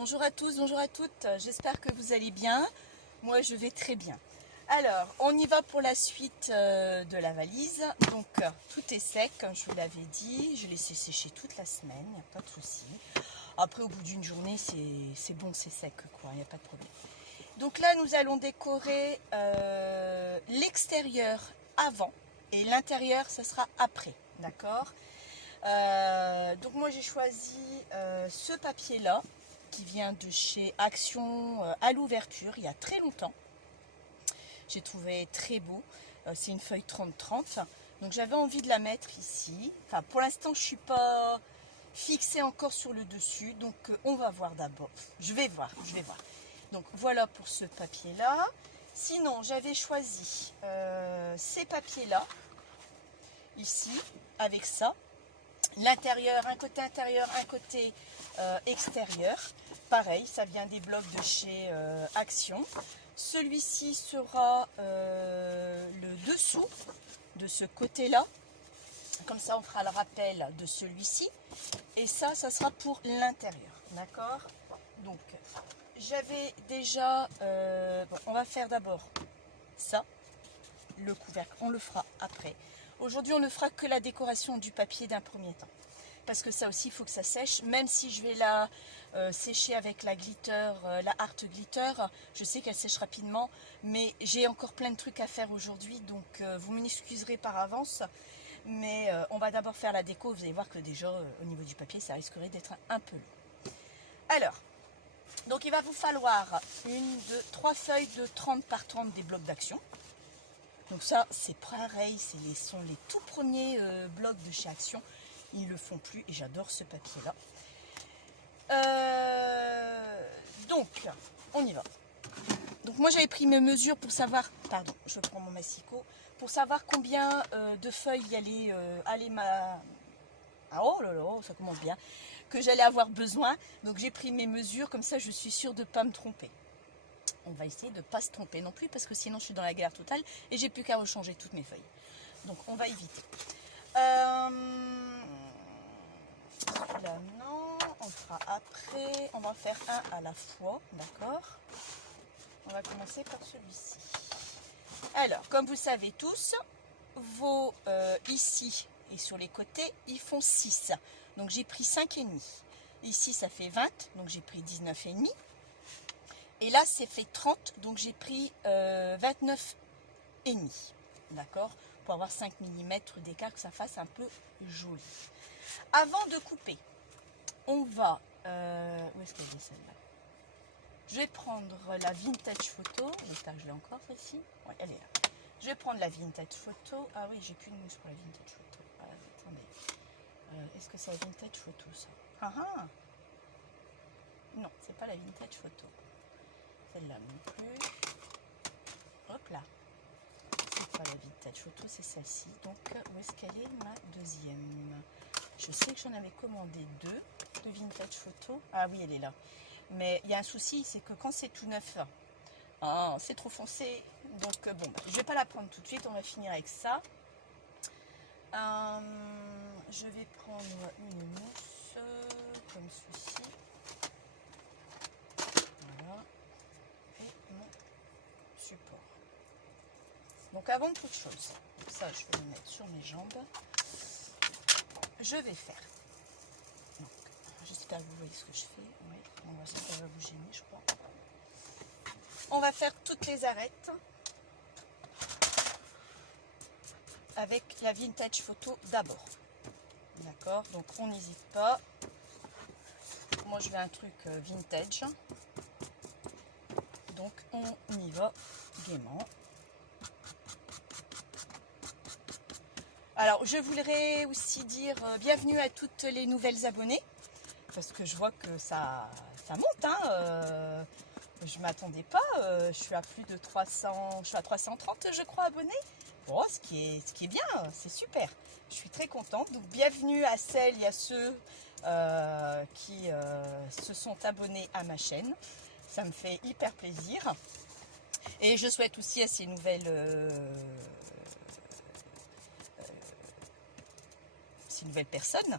Bonjour à tous, bonjour à toutes, j'espère que vous allez bien. Moi je vais très bien. Alors, on y va pour la suite de la valise. Donc, tout est sec, comme je vous l'avais dit. Je l'ai laissé sécher toute la semaine, il n'y a pas de souci. Après, au bout d'une journée, c'est bon, c'est sec, quoi, il n'y a pas de problème. Donc là, nous allons décorer l'extérieur avant et l'intérieur, ça sera après, d'accord? Donc moi, j'ai choisi ce papier-là, qui vient de chez Action à l'ouverture, il y a très longtemps. J'ai trouvé très beau. C'est une feuille 30-30. Donc j'avais envie de la mettre ici. Enfin, pour l'instant, je ne suis pas fixée encore sur le dessus. Donc on va voir d'abord. Je vais voir. Donc voilà pour ce papier-là. Sinon, j'avais choisi ces papiers-là, ici, avec ça. L'intérieur, un côté intérieur, un côté extérieur. Pareil, ça vient des blocs de chez Action. Celui-ci sera le dessous de ce côté-là. Comme ça, on fera le rappel de celui-ci. Et ça sera pour l'intérieur. D'accord? Donc, j'avais déjà... bon, on va faire d'abord ça. Le couvercle, on le fera après. Aujourd'hui, on ne fera que la décoration du papier d'un premier temps. Parce que ça aussi, il faut que ça sèche. Même si je vais la sécher avec la glitter, la Art Glitter, je sais qu'elle sèche rapidement. Mais j'ai encore plein de trucs à faire aujourd'hui. Donc, vous m'excuserez par avance. Mais on va d'abord faire la déco. Vous allez voir que déjà, au niveau du papier, ça risquerait d'être un peu long. Alors, donc il va vous falloir 3 feuilles de 30 par 30 des blocs d'action. Donc ça, c'est pareil, sont les tout premiers blocs de chez Action. Ils ne le font plus et j'adore ce papier-là. Donc, on y va. Donc moi, j'avais pris mes mesures pour savoir... Pardon, je prends mon massicot. Pour savoir combien de feuilles y allait ma... Ah, oh là là, ça commence bien. Que j'allais avoir besoin. Donc j'ai pris mes mesures, comme ça je suis sûre de ne pas me tromper. On va essayer de ne pas se tromper non plus parce que sinon je suis dans la galère totale et j'ai plus qu'à rechanger toutes mes feuilles. Donc on va éviter. Là non, on le fera après. On va en faire un à la fois, d'accord? On va commencer par celui-ci. Alors, comme vous savez tous, vos ici et sur les côtés, ils font 6. Donc j'ai pris 5,5. Ici ça fait 20, donc j'ai pris 19,5. Et là, c'est fait 30, donc j'ai pris 29,5. D'accord? Pour avoir 5 mm d'écart, que ça fasse un peu joli. Avant de couper, on va... où est-ce qu'elle est celle-là? Je vais prendre la Vintage Photo. J'espère que je l'ai encore ici. Oui, elle est là. Je vais prendre la Vintage Photo. Ah oui, j'ai plus de mousse pour la Vintage Photo. Ah, attendez. Est-ce que c'est la Vintage Photo, ça? Ah ah! Non, c'est pas la Vintage Photo. Celle-là non plus. Hop là. C'est pas la Vintage Photo, c'est celle-ci. Donc, où est-ce qu'elle est, ma deuxième? Je sais que j'en avais commandé 2 de Vintage Photo. Ah oui, elle est là. Mais il y a un souci, c'est que quand c'est tout neuf, c'est trop foncé. Donc, bon, je vais pas la prendre tout de suite. On va finir avec ça. Je vais prendre une mousse comme ceci. Voilà. Support. Donc avant de toute chose, ça je vais le mettre sur mes jambes. Je vais faire. J'espère que vous voyez ce que je fais. Oui, ça va vous gêner, je crois. On va faire toutes les arêtes avec la Vintage Photo d'abord. D'accord? Donc on n'hésite pas. Moi je veux un truc vintage. Donc on y va gaiement. Alors je voudrais aussi dire bienvenue à toutes les nouvelles abonnées. Parce que je vois que ça monte. Je ne m'attendais pas. Je suis à plus de 300. Je suis à 330 je crois abonnés. Bon, ce qui est bien, c'est super. Je suis très contente. Donc bienvenue à celles et à ceux qui se sont abonnés à ma chaîne. Ça me fait hyper plaisir. Et je souhaite aussi à ces nouvelles personnes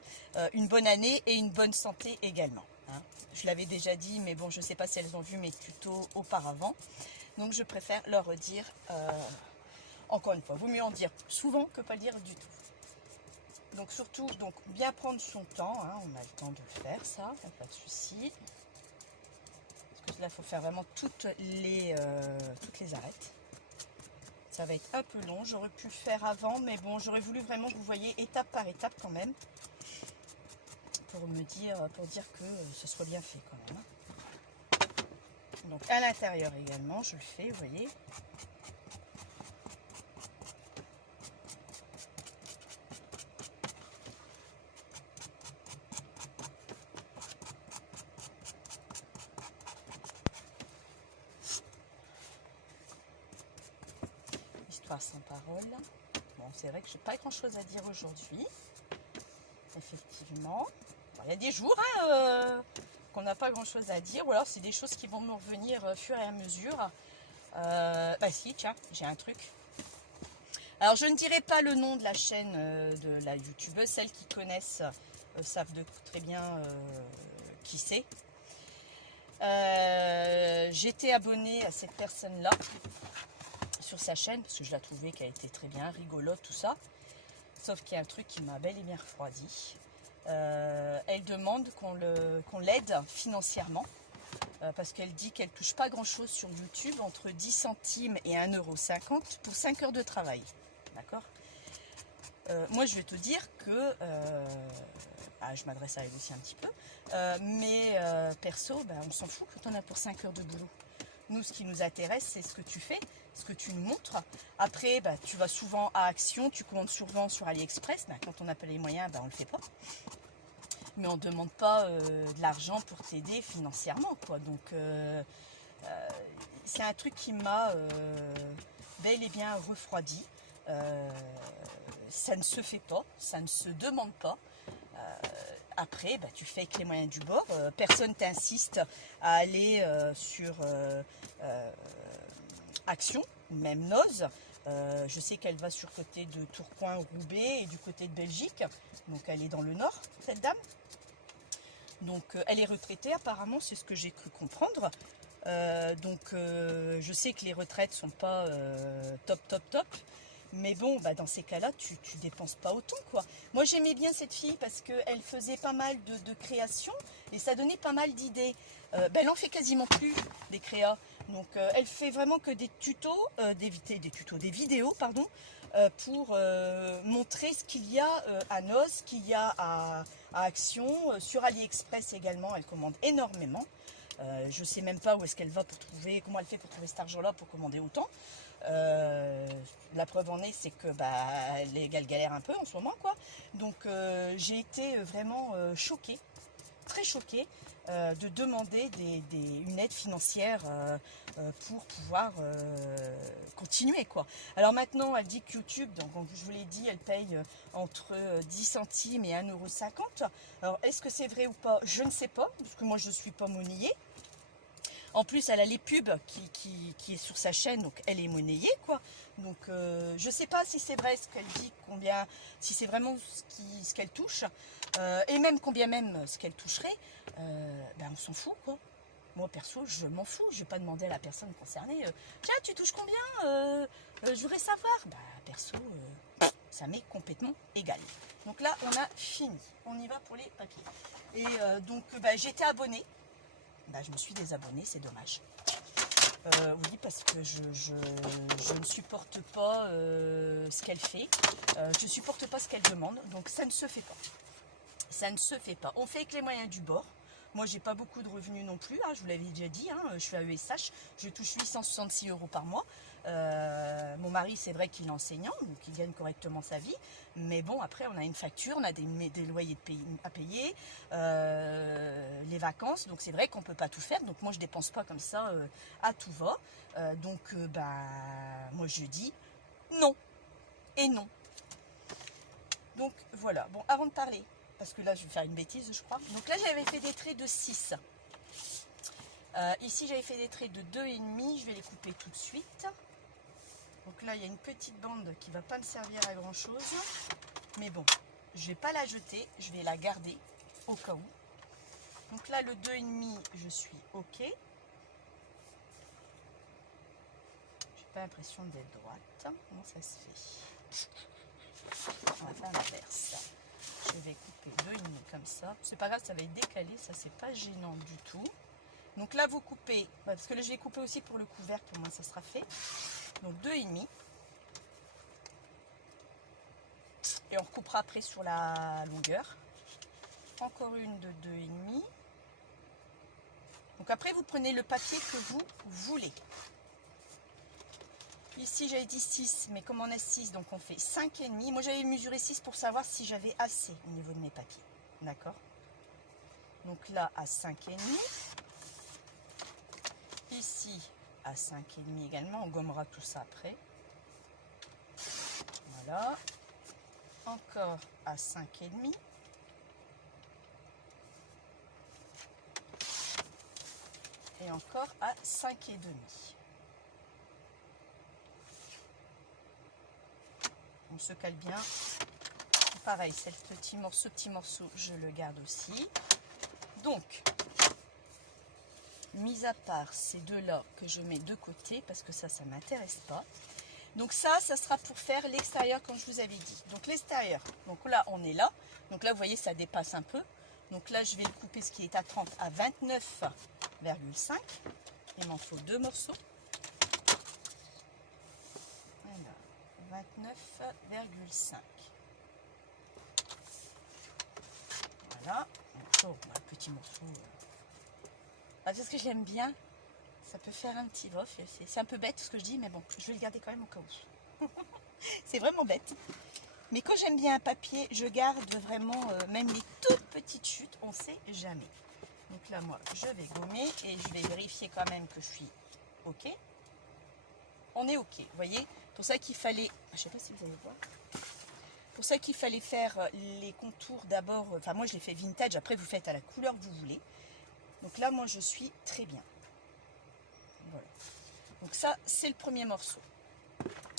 une bonne année et une bonne santé également. hein. Je l'avais déjà dit, mais bon, je ne sais pas si elles ont vu mes tutos auparavant. Donc je préfère leur redire encore une fois. Vaut mieux en dire souvent que pas le dire du tout. Donc surtout, donc bien prendre son temps, hein, on a le temps de le faire, ça, pas de souci. Parce que là, il faut faire vraiment toutes les arêtes. Ça va être un peu long, j'aurais pu le faire avant, mais bon, j'aurais voulu vraiment que vous voyez étape par étape quand même. Pour dire que ce soit bien fait quand même. Donc à l'intérieur également, je le fais, vous voyez. Histoire sans parole. Bon, c'est vrai que j'ai pas grand chose à dire aujourd'hui. Effectivement. Bon, il y a des jours qu'on n'a pas grand chose à dire, ou alors c'est des choses qui vont me revenir au fur et à mesure. Bah si, tiens, j'ai un truc. Alors je ne dirai pas le nom de la chaîne de la youtubeuse, celles qui connaissent savent très bien qui c'est. J'étais abonnée à cette personne-là sur sa chaîne parce que je la trouvais qu'elle était très bien, rigolote, tout ça. Sauf qu'il y a un truc qui m'a bel et bien refroidi. Elle demande qu'on l'aide financièrement parce qu'elle dit qu'elle touche pas grand chose sur YouTube, entre 10 centimes et 1,50 € pour 5 heures de travail. D'accord. Moi je vais te dire que je m'adresse à elle aussi un petit peu, mais perso, on s'en fout quand on a pour 5 heures de boulot. Nous, ce qui nous intéresse, c'est ce que tu fais, ce que tu nous montres. Après, tu vas souvent à Action, tu commandes souvent sur AliExpress. Quand on n'a pas les moyens, on ne le fait pas. Mais on ne demande pas de l'argent pour t'aider financièrement, quoi. Donc, c'est un truc qui m'a bel et bien refroidi. Ça ne se fait pas, ça ne se demande pas. Après, tu fais avec les moyens du bord. Personne t'insiste à aller sur Action, même Noz. Je sais qu'elle va sur le côté de Tourcoing, Roubaix et du côté de Belgique. Donc elle est dans le nord, cette dame. Donc elle est retraitée apparemment, c'est ce que j'ai cru comprendre. Je sais que les retraites sont pas top. Mais bon, dans ces cas-là, tu dépenses pas autant, quoi. Moi, j'aimais bien cette fille parce qu'elle faisait pas mal de créations et ça donnait pas mal d'idées. Elle en fait quasiment plus des créas. Donc, elle fait vraiment que des tutos, des vidéos, pardon, pour montrer ce qu'il y a à Noz, ce qu'il y a à Action. Sur AliExpress également, elle commande énormément. Je sais même pas où est-ce qu'elle va pour trouver, comment elle fait pour trouver cet argent-là pour commander autant. La preuve en est, c'est que elle galère un peu en ce moment, quoi. Donc j'ai été vraiment choquée, très choquée, de demander une aide financière pour pouvoir continuer, quoi. Alors maintenant, elle dit que YouTube, donc comme je vous l'ai dit, elle paye entre 10 centimes et 1,50 €. Alors est-ce que c'est vrai ou pas? Je ne sais pas, parce que moi je ne suis pas monnayée. En plus, elle a les pubs qui est sur sa chaîne, donc elle est monnayée, quoi. Donc, je ne sais pas si c'est vrai ce qu'elle dit, si c'est vraiment ce qu'elle touche, et même combien même ce qu'elle toucherait, on s'en fout, quoi. Moi, perso, je m'en fous. Je ne vais pas demander à la personne concernée, tiens, tu touches combien, je voudrais savoir. Perso, ça m'est complètement égal. Donc là, on a fini. On y va pour les papiers. Et j'étais abonnée. Je me suis désabonnée, c'est dommage. Oui, parce que je ne supporte pas ce qu'elle fait. Je ne supporte pas ce qu'elle demande. Donc ça ne se fait pas. Ça ne se fait pas. On fait avec les moyens du bord. Moi, j'ai pas beaucoup de revenus non plus. Je vous l'avais déjà dit. Je suis à ESH. Je touche 866 € par mois. Mon mari, c'est vrai qu'il est enseignant, donc il gagne correctement sa vie. Mais bon, après, on a une facture, on a des loyers à payer, les vacances. Donc c'est vrai qu'on ne peut pas tout faire. Donc moi, je ne dépense pas comme ça à tout va. Moi, je dis non et non. Donc voilà. Bon, avant de parler, parce que là, je vais faire une bêtise, je crois. Donc là, j'avais fait des traits de 6. Ici, j'avais fait des traits de 2,5. Je vais les couper tout de suite. Donc là, il y a une petite bande qui ne va pas me servir à grand chose. Mais bon, je ne vais pas la jeter. Je vais la garder au cas où. Donc là, le 2,5, je suis OK. J'ai pas l'impression d'être droite. Comment ça se fait? On va faire l'inverse. Je vais couper 2,5 comme ça. C'est pas grave, ça va être décalé. Ça, c'est pas gênant du tout. Donc là, vous coupez, parce que là, je vais couper aussi pour le couvercle, au moins ça sera fait. Donc 2,5. Et on recoupera après sur la longueur. Encore une de 2,5. Donc après, vous prenez le papier que vous voulez. Ici, j'avais dit 6, mais comme on a 6, donc on fait 5,5. Moi, j'avais mesuré 6 pour savoir si j'avais assez au niveau de mes papiers. D'accord? Donc là, à 5,5. Ici, à 5,5 également. On gommera tout ça après. Voilà. Encore à 5,5. Et encore à 5,5. On se cale bien. Pareil, ce petit morceau, je le garde aussi. Donc, mis à part ces deux-là que je mets de côté, parce que ça ne m'intéresse pas. Donc ça sera pour faire l'extérieur comme je vous avais dit. Donc l'extérieur, donc là, on est là. Donc là, vous voyez, ça dépasse un peu. Donc là, je vais le couper, ce qui est à 30, à 29,5. Il m'en faut deux morceaux. Voilà, 29,5. Voilà, encore un petit morceau. Ah, parce que j'aime bien, ça peut faire un petit bof. C'est un peu bête ce que je dis, mais bon, je vais le garder quand même au cas où. C'est vraiment bête. Mais quand j'aime bien un papier, je garde vraiment, même les toutes petites chutes, on ne sait jamais. Donc là, moi, je vais gommer et je vais vérifier quand même que je suis OK. On est OK, vous voyez. Pour ça qu'il fallait, je ne sais pas si vous allez voir. Pour ça qu'il fallait faire les contours d'abord. Enfin, moi, je les fais vintage. Après, vous faites à la couleur que vous voulez. Donc là, moi, je suis très bien. Voilà. Donc ça, c'est le premier morceau.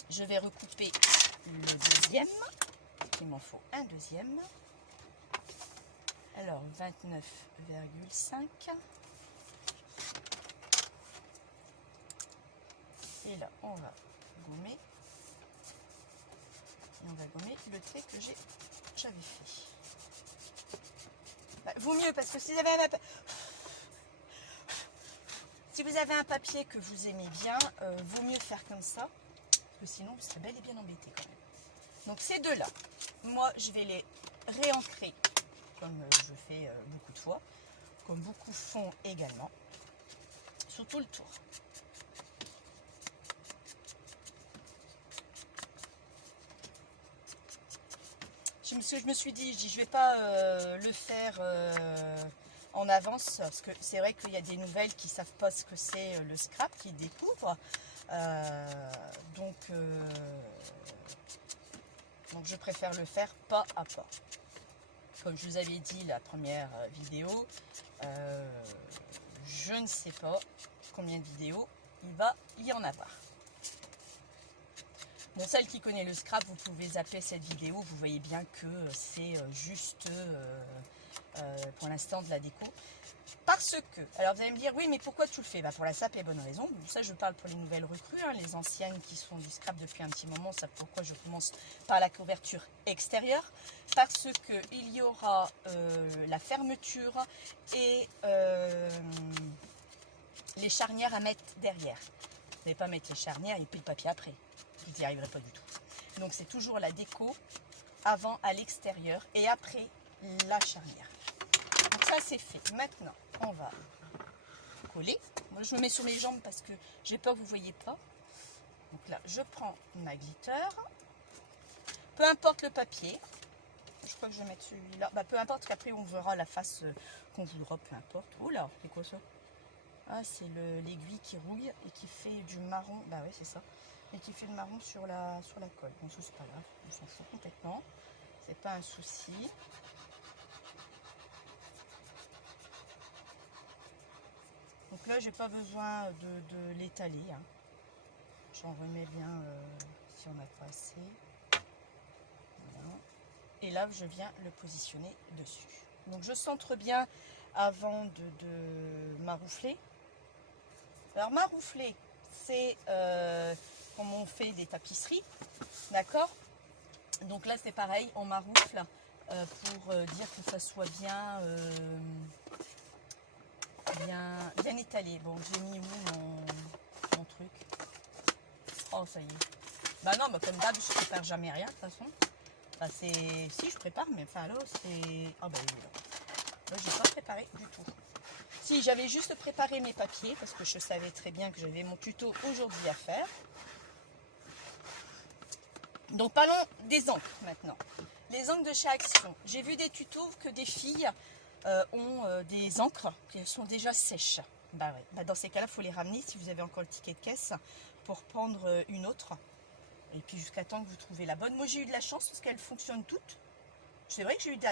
Je vais recouper le deuxième. Il m'en faut un deuxième. Alors, 29,5. Et là, on va gommer. Et on va gommer le trait que j'avais fait. Bah, vaut mieux, parce que si vous avez un papier que vous aimez bien, vaut mieux faire comme ça. Parce que sinon, vous serez bel et bien embêté quand même. Donc ces deux-là, moi, je vais les réancrer comme je fais beaucoup de fois, comme beaucoup font également, sur tout le tour. Je me suis dit, je ne vais pas le faire en avance, parce que c'est vrai qu'il y a des nouvelles qui ne savent pas ce que c'est le scrap, qui découvrent. Donc je préfère le faire pas à pas. Comme je vous avais dit la première vidéo, je ne sais pas combien de vidéos il va y en avoir. Bon, celle qui connaît le scrap, vous pouvez zapper cette vidéo, vous voyez bien que c'est juste pour l'instant de la déco. Parce que, alors vous allez me dire, oui mais pourquoi tu le fais? Pour la simple et bonne raison, ça je parle pour les nouvelles recrues, hein, les anciennes qui sont du scrap depuis un petit moment, ça pourquoi je commence par la couverture extérieure, parce que il y aura la fermeture et les charnières à mettre derrière. Vous n'allez pas mettre les charnières et puis le papier après, vous n'y arriverez pas du tout. Donc c'est toujours la déco avant à l'extérieur et après la charnière. Donc ça c'est fait. Maintenant on va coller. Moi je me mets sur mes jambes parce que j'ai peur que vous ne voyez pas. Donc là je prends ma glitter. Peu importe le papier. Je crois que je vais mettre celui-là. Peu importe qu'après on verra la face qu'on voudra, peu importe. Oh là, c'est quoi ça? Ah, c'est l'aiguille qui rouille et qui fait du marron. Bah oui, c'est ça. Et qui fait le marron sur la colle. Bon, ça c'est pas grave, on s'en fout complètement. C'est pas un souci. Donc là, j'ai pas besoin de l'étaler. Hein. J'en remets bien si on n'a pas assez. Voilà. Et là, je viens le positionner dessus. Donc je centre bien avant de maroufler. Alors maroufler, c'est comme on fait des tapisseries, d'accord? Donc là c'est pareil, on maroufle pour dire que ça soit bien, bien étalé. Bon, j'ai mis où mon truc? Oh, ça y est. Bah non, bah comme d'hab, je prépare jamais rien de toute façon. Bah si, je prépare, mais enfin là, c'est... Ah bah oui, là, j'ai pas préparé du tout. Si, j'avais juste préparé mes papiers, parce que je savais très bien que j'avais mon tuto aujourd'hui à faire. Donc parlons des encres maintenant. Les encres de chez Action. J'ai vu des tutos que des filles ont des encres qui sont déjà sèches. Bah ouais. Bah dans ces cas-là, il faut les ramener si vous avez encore le ticket de caisse pour prendre une autre. Et puis jusqu'à temps que vous trouvez la bonne. Moi j'ai eu de la chance parce qu'elles fonctionnent toutes. C'est vrai que j'ai eu de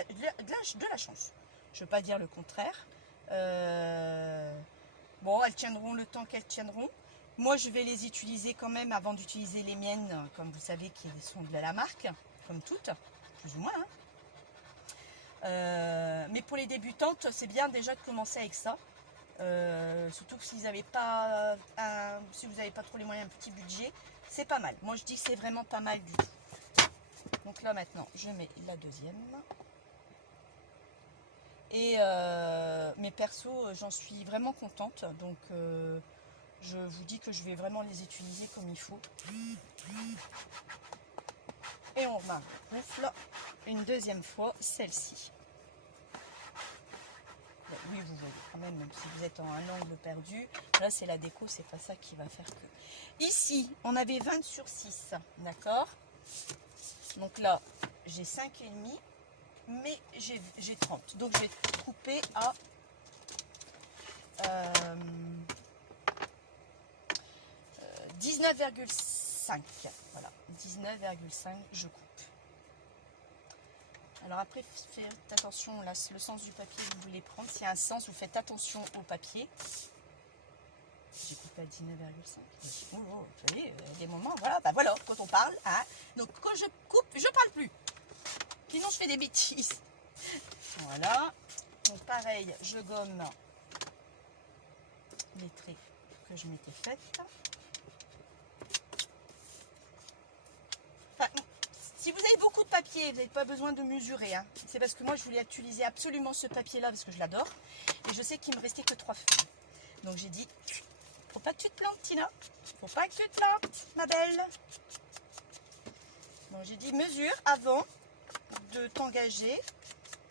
la chance. Je ne veux pas dire le contraire. Bon, elles tiendront le temps qu'elles tiendront. Moi, je vais les utiliser quand même avant d'utiliser les miennes, comme vous savez, qui sont de la marque, comme toutes, plus ou moins. Hein. Mais pour les débutantes, c'est bien déjà de commencer avec ça. Surtout que si vous n'avez pas trop les moyens, un petit budget, c'est pas mal. Moi, je dis que c'est vraiment pas mal du tout. Donc là, maintenant, je mets la deuxième. Et mes persos, j'en suis vraiment contente. Donc, je vous dis que je vais vraiment les utiliser comme il faut. Et on maroufle une deuxième fois celle-ci. Oui, vous voyez quand même si vous êtes en un angle perdu. Là, c'est la déco, c'est pas ça qui va faire que... Ici, on avait 20 sur 6, d'accord? Donc là, j'ai 5,5, mais j'ai 30. Donc, je vais couper à... 19,5. Voilà, 19,5, je coupe. Alors après, faites attention, là, le sens du papier que vous voulez prendre. S'il y a un sens, vous faites attention au papier. J'ai coupé à 19,5. Oh, vous voyez, il y a des moments, voilà, bah voilà, quand on parle. Hein. Donc quand je coupe, je parle plus. Sinon, je fais des bêtises. Voilà. Donc pareil, je gomme les traits que je m'étais faites. Enfin, si vous avez beaucoup de papier, vous n'avez pas besoin de mesurer. Hein. C'est parce que moi, je voulais utiliser absolument ce papier-là parce que je l'adore. Et je sais qu'il me restait que 3 feuilles. Donc j'ai dit, faut pas que tu te plantes, Tina. Faut pas que tu te plantes, ma belle. Donc j'ai dit, mesure avant de t'engager.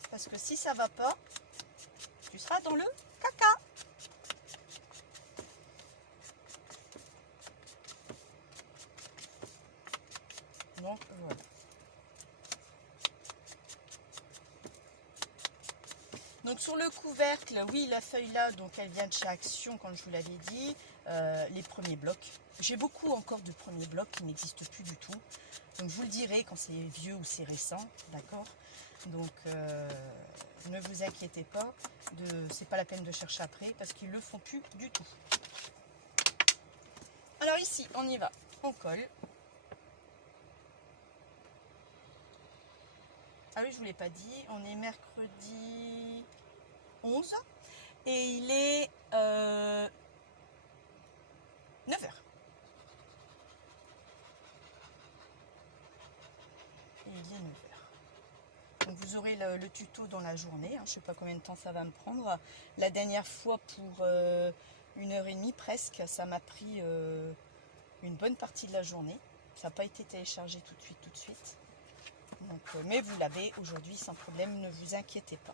Parce que si ça va pas, tu seras dans le caca. Donc voilà. Donc sur le couvercle, oui, la feuille là, donc elle vient de chez Action, comme je vous l'avais dit, les premiers blocs. J'ai beaucoup encore de premiers blocs qui n'existent plus du tout. Donc je vous le dirai quand c'est vieux ou c'est récent, d'accord? Donc ne vous inquiétez pas, c'est pas la peine de chercher après parce qu'ils le font plus du tout. Alors ici, on y va, on colle. Ah oui, je vous l'ai pas dit, on est mercredi 11 et il est 9h. Et il est 9h. Donc vous aurez le tuto dans la journée, hein, je ne sais pas combien de temps ça va me prendre. La dernière fois pour 1h30 presque, ça m'a pris une bonne partie de la journée. Ça n'a pas été téléchargé tout de suite. Donc, mais vous l'avez aujourd'hui sans problème, ne vous inquiétez pas.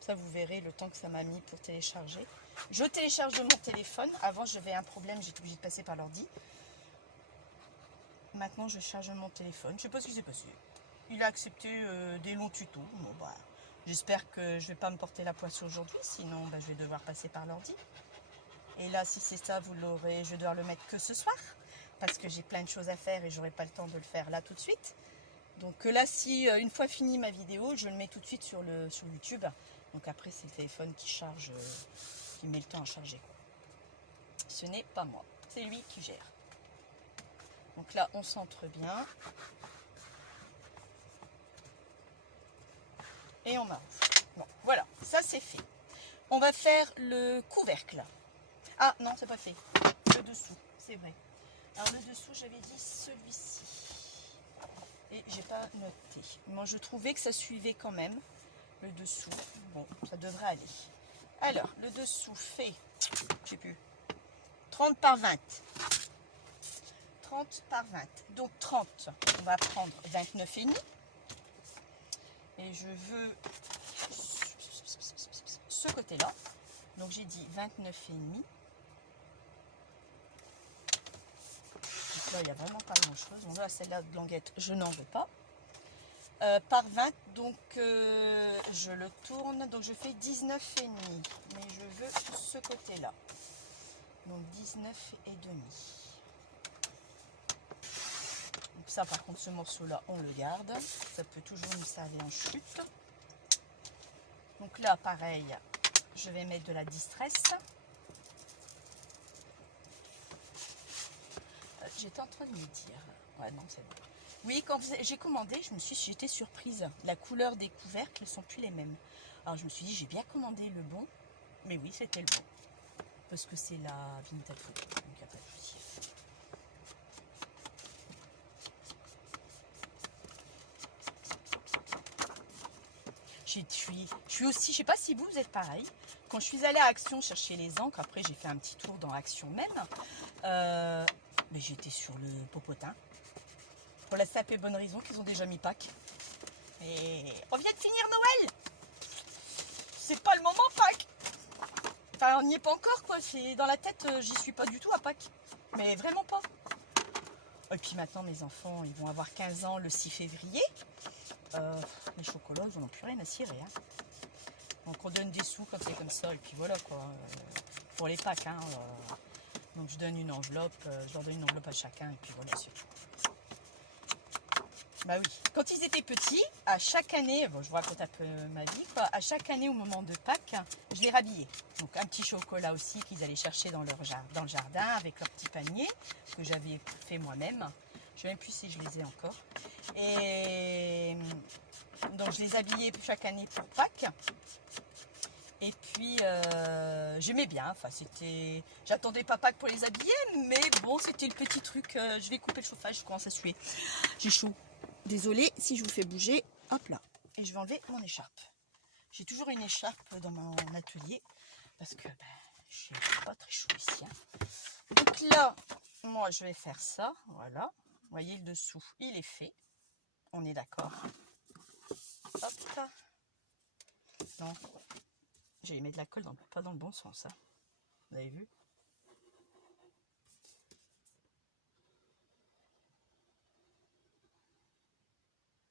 Ça, vous verrez le temps que ça m'a mis pour télécharger. Je télécharge de mon téléphone. Avant, j'avais un problème, j'étais obligée de passer par l'ordi. Maintenant, je charge mon téléphone. Je ne sais pas ce qui s'est passé. Il a accepté des longs tutos. Bon, bah, j'espère que je ne vais pas me porter la poisse aujourd'hui. Sinon, bah, je vais devoir passer par l'ordi. Et là, si c'est ça, vous l'aurez. Je vais devoir le mettre que ce soir. Parce que j'ai plein de choses à faire et j'aurai pas le temps de le faire là tout de suite. Donc là, si une fois fini ma vidéo, je le mets tout de suite sur YouTube. Donc après, c'est le téléphone qui charge, qui met le temps à charger, quoi. Ce n'est pas moi, c'est lui qui gère. Donc là, on centre bien. Et on maroufle. Bon, voilà, ça c'est fait. On va faire le couvercle. Ah non, c'est pas fait. Le dessous, c'est vrai. Alors le dessous, j'avais dit celui-ci. Et j'ai pas noté. Moi, je trouvais que ça suivait quand même. Le dessous, bon, ça devrait aller. Alors, le dessous fait, je sais plus, 30 par 20. 30 par 20. Donc 30, on va prendre 29,5. Et je veux ce côté-là. Donc j'ai dit 29,5. Là, il n'y a vraiment pas grand-chose. On voit celle-là de languette, je n'en veux pas. Par 20, donc je le tourne. Donc je fais 19,5. Mais je veux ce côté-là. Donc 19,5. Donc ça, par contre, ce morceau-là, on le garde. Ça peut toujours nous servir en chute. Donc là, pareil, je vais mettre de la distress. J'étais en train de me dire... Ouais, non, c'est bon. Oui, quand j'ai commandé, j'étais surprise. La couleur des couvercles ne sont plus les mêmes. Alors je me suis dit, j'ai bien commandé le bon. Mais oui, c'était le bon. Parce que c'est la Vinted Photo. Donc il n'y a pas de souci. Je suis aussi, je sais pas si vous êtes pareil. Quand je suis allée à Action chercher les encres, après j'ai fait un petit tour dans Action même. Mais j'étais sur le popotin. Pour la simple et bonne raison qu'ils ont déjà mis Pâques. Et on vient de finir Noël. C'est pas le moment Pâques. Enfin, on n'y est pas encore quoi. C'est dans la tête, j'y suis pas du tout à Pâques. Mais vraiment pas. Et puis maintenant, mes enfants, ils vont avoir 15 ans le 6 février. Les chocolats, ils n'en ont plus rien à cirer. Hein. Donc on donne des sous quand c'est comme ça. Et puis voilà quoi. Pour les Pâques. Hein, donc je donne une enveloppe. Je leur donne une enveloppe à chacun. Et puis voilà, c'est tout. Bah oui, quand ils étaient petits, à chaque année, bon, je vous raconte un peu ma vie, quoi, à chaque année au moment de Pâques, je les rhabillais. Donc un petit chocolat aussi qu'ils allaient chercher dans le jardin avec leur petit panier que j'avais fait moi-même. Je ne sais même plus si je les ai encore. Et donc je les habillais chaque année pour Pâques. Et puis j'aimais bien, enfin c'était, j'attendais pas Pâques pour les habiller, mais bon c'était le petit truc. Je vais couper le chauffage, je commence à suer. J'ai chaud. Désolée si je vous fais bouger. Hop là. Et je vais enlever mon écharpe. J'ai toujours une écharpe dans mon atelier parce que je n'ai pas très chaud ici. Hein. Donc là, moi je vais faire ça. Voilà. Vous voyez le dessous, il est fait. On est d'accord. Hop. Non. J'ai mis de la colle, pas dans le bon sens. Hein. Vous avez vu?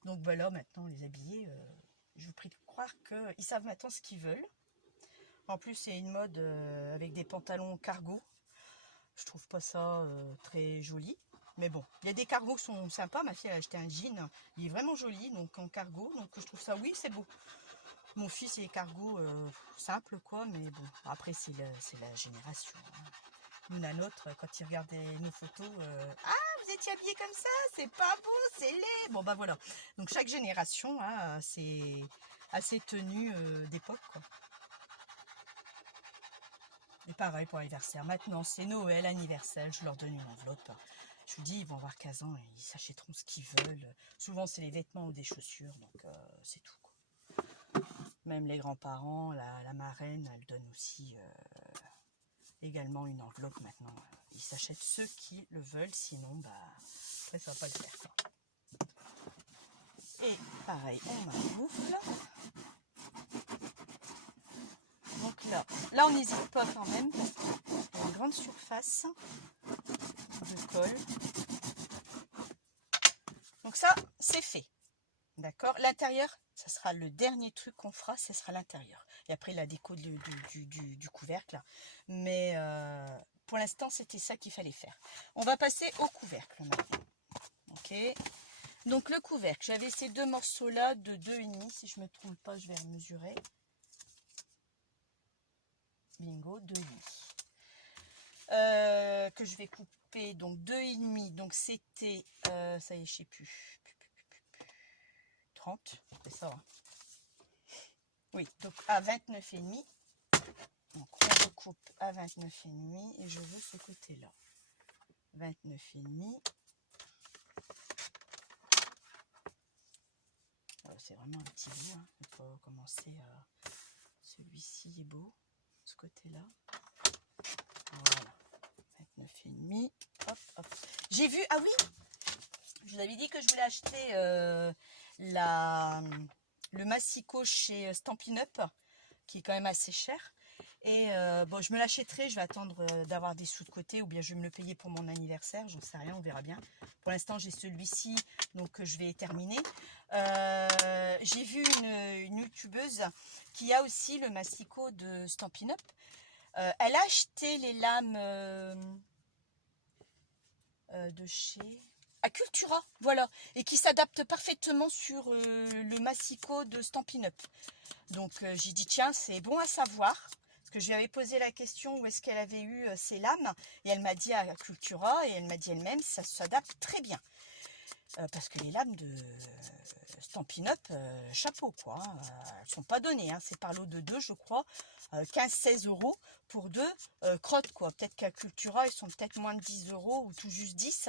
Donc voilà, maintenant les habillés, je vous prie de croire qu'ils savent maintenant ce qu'ils veulent. En plus, c'est une mode avec des pantalons cargo. Je trouve pas ça très joli. Mais bon, il y a des cargos qui sont sympas. Ma fille a acheté un jean. Il est vraiment joli, donc en cargo. Donc je trouve ça, oui, c'est beau. Mon fils, il est cargo simple, quoi. Mais bon, après, c'est la génération. Hein. Nous, la nôtre, quand il regardait nos photos, ah, vous étiez habillés comme ça, c'est pas beau, c'est laid. Bon, bah voilà. Donc chaque génération a ses tenues d'époque, quoi. Et pareil pour l'anniversaire. Maintenant, c'est Noël, anniversaire. Je leur donne une enveloppe. Je vous dis, ils vont avoir 15 ans et ils s'achèteront ce qu'ils veulent. Souvent, c'est les vêtements ou des chaussures. Donc, c'est tout. Quoi. Même les grands-parents, la marraine, elle donne aussi également une enveloppe maintenant. Ils s'achètent ceux qui le veulent. Sinon, bah, après, ça va pas le faire. Quoi. Et pareil, on m'aboufle. Donc là on n'hésite pas quand même, parce qu'il y a une grande surface de colle. Donc ça, c'est fait. D'accord. L'intérieur, ça sera le dernier truc qu'on fera, ce sera l'intérieur. Et après la déco du couvercle. Là. Mais pour l'instant, c'était ça qu'il fallait faire. On va passer au couvercle maintenant. Ok. Donc le couvercle, j'avais ces deux morceaux-là de 2,5. Si je ne me trompe pas, je vais mesurer. Bingo, 2,5. Que je vais couper, donc 2,5. Donc c'était, ça y est, je sais plus. 30, c'est ça. Hein. Oui, donc à 29,5. Donc on recoupe à 29,5 et je veux ce côté-là. 29,5. C'est vraiment un petit bout, hein. Il faut commencer à... Celui-ci est beau, ce côté-là. Voilà. 29,5. Hop, hop. J'ai vu... Ah oui, je vous avais dit que je voulais acheter le massicot chez Stampin' Up, qui est quand même assez cher. Et bon, je me l'achèterai, je vais attendre d'avoir des sous de côté, ou bien je vais me le payer pour mon anniversaire, j'en sais rien, on verra bien. Pour l'instant, j'ai celui-ci, donc je vais terminer. J'ai vu une youtubeuse qui a aussi le massicot de Stampin' Up. Elle a acheté les lames de chez... Cultura, voilà, et qui s'adapte parfaitement sur le massicot de Stampin' Up. Donc j'ai dit tiens, c'est bon à savoir, parce que je lui avais posé la question où est-ce qu'elle avait eu ces lames, et elle m'a dit à Cultura, et elle m'a dit elle-même, ça s'adapte très bien. Parce que les lames de Stampin' Up, chapeau quoi, hein, elles sont pas données, hein, c'est par lot de 2 je crois, 15-16 € pour 2 crottes quoi, peut-être qu'à Cultura ils sont peut-être moins de 10 € ou tout juste 10.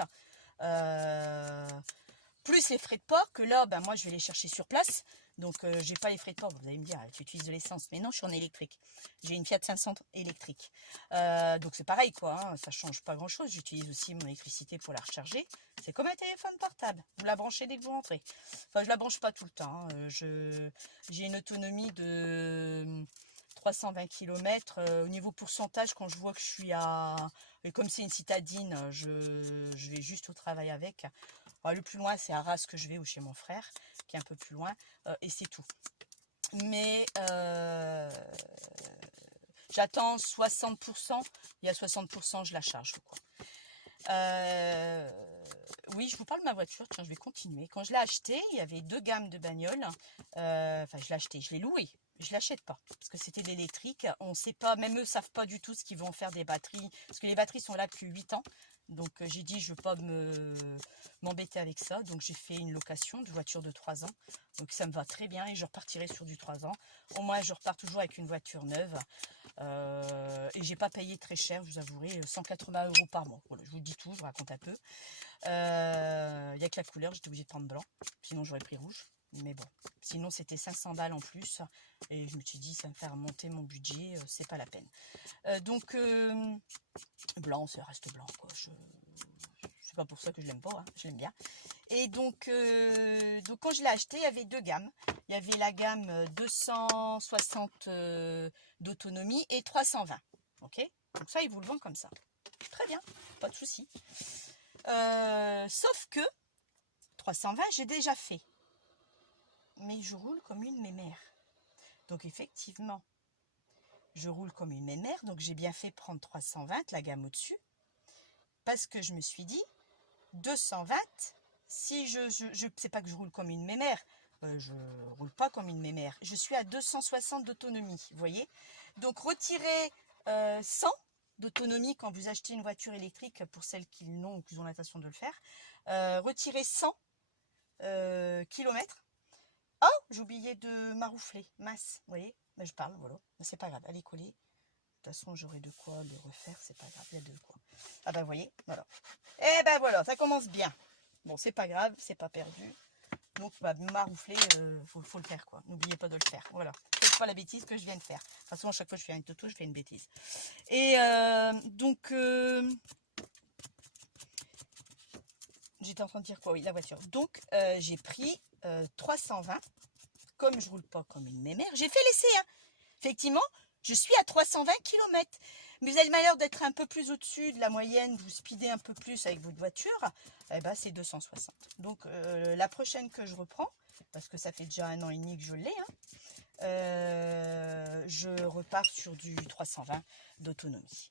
Plus les frais de port, que là, ben, moi, je vais les chercher sur place. Donc, j'ai pas les frais de port. Vous allez me dire, tu utilises de l'essence. Mais non, je suis en électrique. J'ai une Fiat 500 électrique. Donc, c'est pareil, quoi. Hein, ça change pas grand-chose. J'utilise aussi mon électricité pour la recharger. C'est comme un téléphone portable. Vous la branchez dès que vous rentrez. Enfin, je la branche pas tout le temps. Hein. J'ai une autonomie de 320 km. Au niveau pourcentage, quand je vois que je suis à... Et comme c'est une citadine, je vais juste au travail avec. Alors, le plus loin, c'est à Arras que je vais, ou chez mon frère, qui est un peu plus loin, et c'est tout. Mais j'attends 60%, il y a 60%, je la charge, quoi. Oui, je vous parle de ma voiture, tiens, je vais continuer. Quand je l'ai acheté, il y avait 2 gammes de bagnoles. Enfin, je l'ai acheté, je l'ai loué. Je l'achète pas, parce que c'était l'électrique. On sait pas, même eux savent pas du tout ce qu'ils vont faire des batteries, parce que les batteries sont là depuis 8 ans. Donc j'ai dit je veux pas m'embêter avec ça. Donc j'ai fait une location de voiture de 3 ans. Donc ça me va très bien et je repartirai sur du 3 ans. Au moins je repars toujours avec une voiture neuve. Et j'ai pas payé très cher, je vous avouerai, 180 € par mois. Voilà, je vous dis tout, je vous raconte un peu. Il n'y a que la couleur, j'étais obligée de prendre blanc. Sinon j'aurais pris rouge. Mais bon, sinon c'était 500 balles en plus. Et je me suis dit ça va me faire monter mon budget, c'est pas la peine. Donc blanc, ça reste blanc quoi. C'est pas pour ça que je l'aime pas, hein. Je l'aime bien. Et donc quand je l'ai acheté, il y avait 2 gammes. Il y avait la gamme 260 d'autonomie et 320. Ok, donc ça, ils vous le vendent comme ça. Très bien, pas de souci. Sauf que 320, j'ai déjà fait. Mais je roule comme une mémère. Donc effectivement, je roule comme une mémère. Donc j'ai bien fait prendre 320, la gamme au-dessus. Parce que je me suis dit, 220, si je sais pas que je roule comme une mémère, je roule pas comme une mémère, je suis à 260 d'autonomie, vous voyez. Donc retirer 100 d'autonomie quand vous achetez une voiture électrique, pour celles qui l'ont ou qui ont l'intention de le faire, retirer 100 km. Oh, j'ai oublié de maroufler, mince, vous voyez, ben, je parle, voilà, mais c'est pas grave, elle est collée. De toute façon, j'aurai de quoi le refaire, c'est pas grave, il y a de quoi. Ah ben, vous voyez, voilà. Et ben voilà, ça commence bien. Bon, c'est pas grave, c'est pas perdu. Donc, bah, maroufler, faut le faire, quoi. N'oubliez pas de le faire, voilà. Faites pas la bêtise que je viens de faire. De toute façon, à chaque fois que je fais une toto, je fais une bêtise. Et donc, j'étais en train de dire quoi? Oui, la voiture. Donc, j'ai pris 320. Comme je roule pas comme une mémère, j'ai fait l'essai, hein. Effectivement, je suis à 320 km. Mais vous avez le malheur d'être un peu plus au-dessus de la moyenne, vous speedez un peu plus avec votre voiture, eh ben, c'est 260. Donc la prochaine que je reprends, parce que ça fait déjà 1 an et demi que je l'ai, hein, je repars sur du 320 d'autonomie.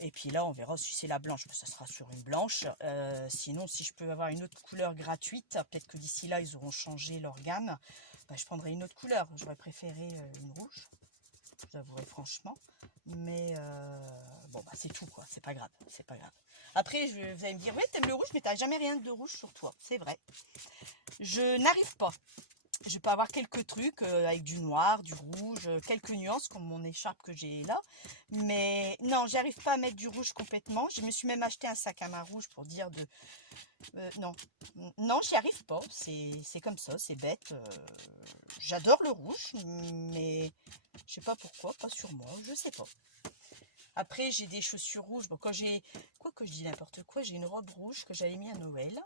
Et puis là, on verra si c'est la blanche, ça sera sur une blanche. Sinon, si je peux avoir une autre couleur gratuite, peut-être que d'ici là, ils auront changé leur gamme, bah, je prendrai une autre couleur. J'aurais préféré une rouge, je vous avouerai franchement. Mais bon, bah, c'est tout, quoi. C'est pas grave, c'est pas grave. Après, vous allez me dire, oui, t'aimes le rouge, mais t'as jamais rien de rouge sur toi. C'est vrai. Je n'arrive pas. je peux avoir quelques trucs avec du noir, du rouge, quelques nuances comme mon écharpe que j'ai là. Mais non, j'arrive pas à mettre du rouge complètement. Je me suis même acheté un sac à main rouge pour dire de... non, non, j'y arrive pas. C'est comme ça, c'est bête. J'adore le rouge, mais je sais pas pourquoi, pas sur moi, je sais pas. Après, j'ai des chaussures rouges. Bon, quand j'ai... Quoi que je dis n'importe quoi, j'ai une robe rouge que j'avais mis à Noël.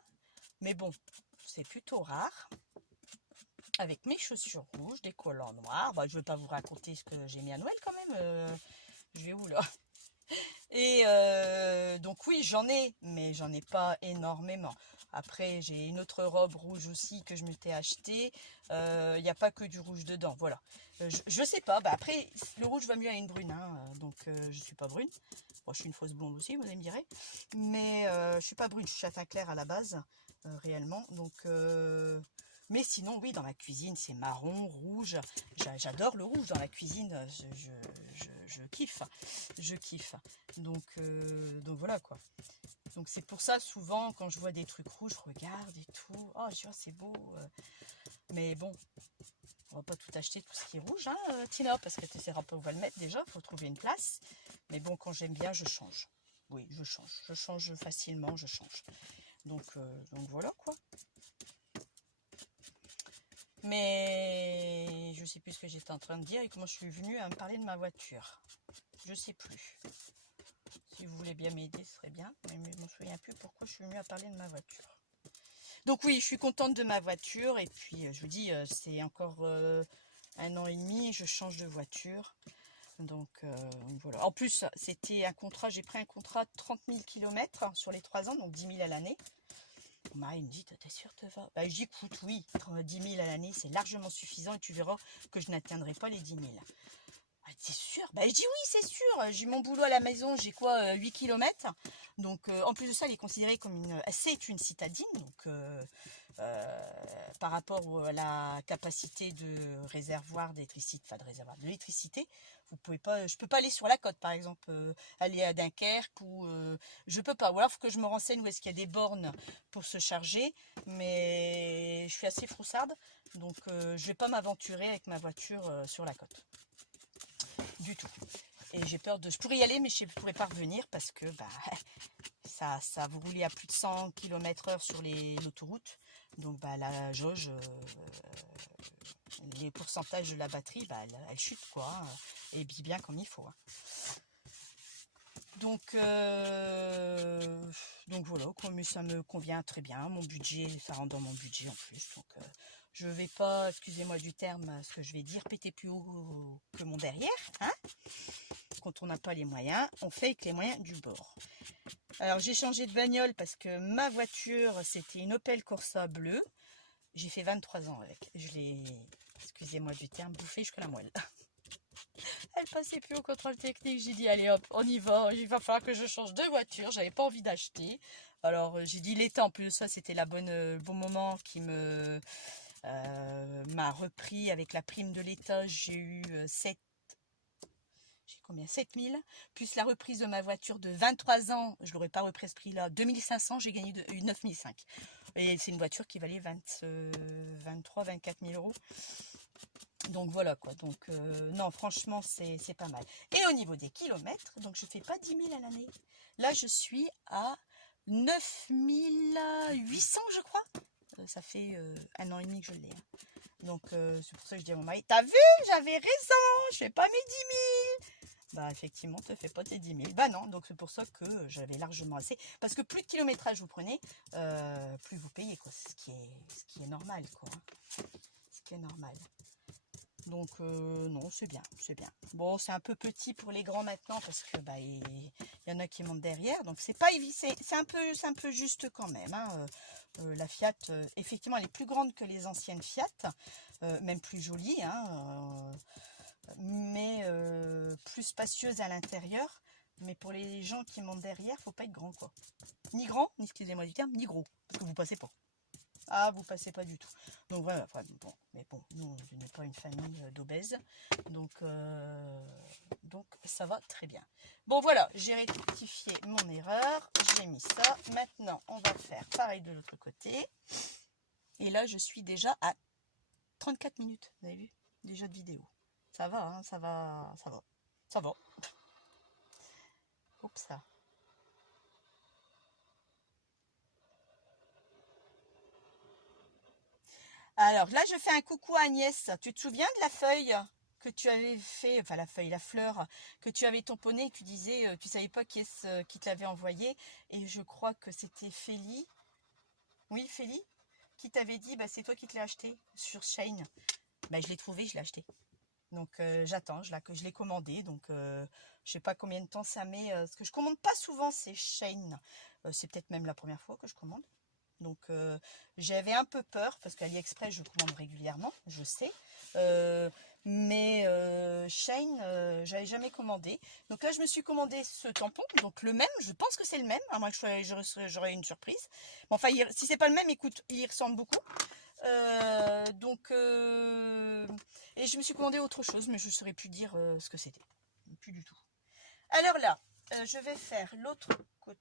Mais bon, c'est plutôt rare. Avec mes chaussures rouges, des collants noirs. Bah, je ne vais pas vous raconter ce que j'ai mis à Noël quand même. Je vais où là? Et donc oui, j'en ai, mais j'en ai pas énormément. Après, j'ai une autre robe rouge aussi que je m'étais achetée. Il n'y a pas que du rouge dedans, voilà. Je sais pas, bah après, le rouge va mieux à une brune, hein, donc je suis pas brune. Bon, je suis une fausse blonde aussi, vous allez me dire. Mais je suis pas brune, je suis châtain clair à la base, réellement. Donc, mais sinon, oui, dans ma cuisine, c'est marron, rouge. J'adore le rouge dans la cuisine, je kiffe. Je kiffe. Donc voilà quoi. Donc c'est pour ça, souvent, quand je vois des trucs rouges, je regarde et tout. Oh, je vois, c'est beau. Mais bon, on va pas tout acheter, tout ce qui est rouge, hein, Tina, parce que tu sais pas où on va le mettre déjà, il faut trouver une place. Mais bon, quand j'aime bien, je change. Oui, je change. Je change facilement, je change. Donc voilà quoi. Mais je sais plus ce que j'étais en train de dire et comment je suis venue à me parler de ma voiture. Je sais plus. Si vous voulez bien m'aider, ce serait bien. Mais je ne me souviens plus pourquoi je suis venue à parler de ma voiture. Donc oui, je suis contente de ma voiture. Et puis, je vous dis, c'est encore 1 an et demi, je change de voiture. Donc voilà. En plus, c'était un contrat, j'ai pris un contrat de 30 000 km sur les 3 ans, donc 10 000 à l'année. Mon mari me dit, t'es sûr te va? Bah, j'écoute, oui, 10 000 à l'année, c'est largement suffisant et tu verras que je n'atteindrai pas les 10 000. C'est sûr? Bah, je dis oui, c'est sûr. J'ai mon boulot à la maison, j'ai quoi, 8 km. Donc, en plus de ça, elle est considérée comme c'est une citadine. Donc, par rapport à la capacité de réservoir d'électricité, enfin de réservoir de l'électricité, vous pouvez pas, je peux pas aller sur la côte, par exemple, aller à Dunkerque ou je peux pas. Ou alors, il faut que je me renseigne où est-ce qu'il y a des bornes pour se charger. Mais je suis assez froussarde, donc je vais pas m'aventurer avec ma voiture sur la côte. Du tout. Et j'ai peur de... Je pourrais y aller, mais je ne pourrais pas revenir parce que bah, ça vous roulez à plus de 100 km/h sur l'autoroute. Donc bah, la jauge, les pourcentages de la batterie, bah, elle chute quoi. Hein, et bien comme il faut. Hein. Donc voilà, comme ça me convient très bien. Mon budget, ça rentre dans mon budget en plus. Donc je vais pas, excusez-moi du terme, ce que je vais dire, péter plus haut que mon derrière. Hein, quand on n'a pas les moyens, on fait avec les moyens du bord. Alors j'ai changé de bagnole parce que ma voiture, c'était une Opel Corsa bleue. J'ai fait 23 ans avec. Je l'ai, excusez-moi du terme, bouffé jusqu'à la moelle. Elle passait plus au contrôle technique. J'ai dit allez hop, on y va. Il va falloir que je change de voiture. J'avais pas envie d'acheter. Alors j'ai dit l'été en plus de ça, c'était le bon moment qui m'a repris avec la prime de l'État. J'ai eu 7 000, plus la reprise de ma voiture de 23 ans, je l'aurais pas repris à ce prix-là, 2500, j'ai gagné 9 500. Et c'est une voiture qui valait 23 24 000 euros. Donc voilà quoi, donc non franchement c'est pas mal. Et au niveau des kilomètres, donc je fais pas 10 000 à l'année. Là je suis à 9 800 je crois. Ça fait 1 an et demi que je l'ai. Hein. Donc c'est pour ça que je dis à mon mari, t'as vu, j'avais raison, je fais pas mes 10 000. Bah effectivement, tu ne fais pas tes 10 000. Bah non, donc c'est pour ça que j'avais largement assez. Parce que plus de kilométrage vous prenez, plus vous payez, quoi. Ce qui est normal, quoi. Ce qui est normal. Donc non, c'est bien, c'est bien. Bon, c'est un peu petit pour les grands maintenant parce que bah il y en a qui montent derrière, donc c'est pas c'est un peu juste quand même. Hein. La Fiat, effectivement, elle est plus grande que les anciennes Fiat, même plus jolie. Hein, mais plus spacieuse à l'intérieur. Mais pour les gens qui montent derrière, faut pas être grand quoi. Ni grand, ni excusez-moi du terme, ni gros, parce que vous passez pas. Ah, vous passez pas du tout. Donc voilà, bon, mais bon, nous, on n'est pas une famille d'obèses, donc ça va très bien. Bon voilà, j'ai rectifié mon erreur, j'ai mis ça. Maintenant, on va faire pareil de l'autre côté. Et là, je suis déjà à 34 minutes, vous avez vu, déjà de vidéo. Ça va, hein, ça va, ça va, ça va. Oups, ça. Alors là, je fais un coucou à Agnès. Tu te souviens de la feuille que tu avais fait, enfin la feuille, la fleur, que tu avais tamponnée et tu disais, tu savais pas qui est-ce qui te l'avait envoyé. Et je crois que c'était Félie. Oui, Félie, qui t'avait dit, bah, c'est toi qui te l'as acheté sur Shein. Bah, je l'ai trouvé, je l'ai acheté. Donc j'attends, je l'ai commandé. Donc je sais pas combien de temps ça met. Ce que je commande pas souvent, c'est Shein. C'est peut-être même la première fois que je commande. Donc j'avais un peu peur parce qu'AliExpress je commande régulièrement, je sais. Mais Shein, j'avais jamais commandé. Donc là je me suis commandé ce tampon, donc le même, je pense que c'est le même, à moins que j'aurais une surprise. Bon, enfin, si c'est pas le même, écoute, il y ressemble beaucoup. Et je me suis commandé autre chose, mais je ne saurais plus dire ce que c'était. Plus du tout. Alors là, je vais faire l'autre côté.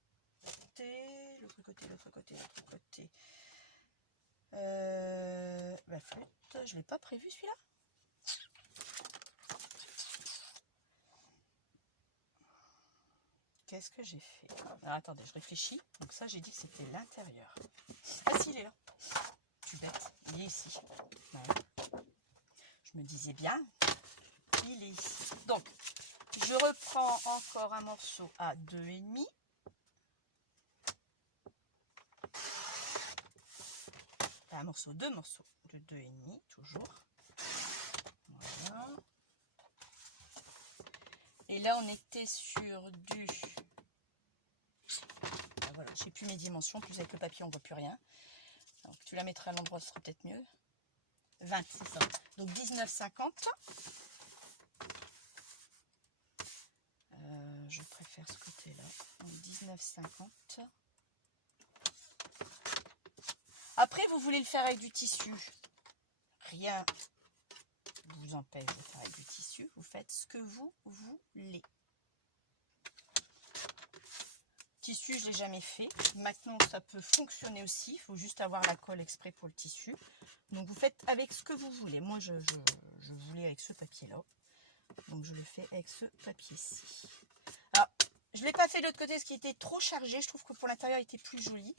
La flûte, je ne l'ai pas prévu celui-là. Qu'est-ce que j'ai fait? Alors, attendez, je réfléchis. Donc ça, j'ai dit que c'était l'intérieur. Ah si, il est là. Tu bête, il est ici. Ouais. Je me disais bien, il est ici. Donc, je reprends encore un morceau à 2,5. Un morceau, deux morceaux de 2,5 toujours. Voilà. Et là, on était sur du... Ben voilà, je n'ai plus mes dimensions, plus avec le papier, on ne voit plus rien. Donc, tu la mettras à l'endroit, ce sera peut-être mieux. 20, c'est ça. Donc, 19,50. Je préfère ce côté-là. 19,50. Après, vous voulez le faire avec du tissu. Rien ne vous empêche de faire avec du tissu. Vous faites ce que vous voulez. Tissu, je ne l'ai jamais fait. Maintenant, ça peut fonctionner aussi. Il faut juste avoir la colle exprès pour le tissu. Donc, vous faites avec ce que vous voulez. Moi, je voulais avec ce papier-là. Donc, je le fais avec ce papier-ci. Alors, je ne l'ai pas fait de l'autre côté, ce qui était trop chargé. Je trouve que pour l'intérieur, il était plus joli.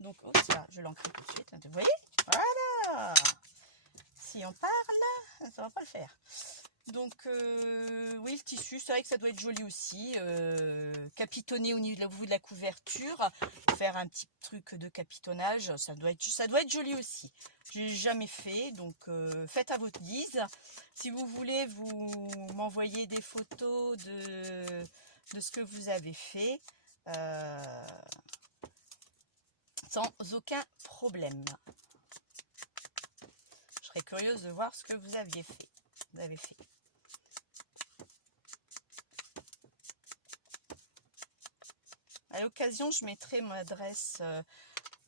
Donc, oups, là, je l'ancre tout de suite. Vous voyez? Voilà! Si on parle, ça ne va pas le faire. Donc, oui, le tissu, c'est vrai que ça doit être joli aussi. Capitonner au niveau de la couverture, faire un petit truc de capitonnage, ça doit être joli aussi. J'ai jamais fait, donc faites à votre guise. Si vous voulez, vous m'envoyez des photos de ce que vous avez fait, sans aucun problème. Je serais curieuse de voir ce que vous avez fait. À l'occasion, je mettrai mon adresse,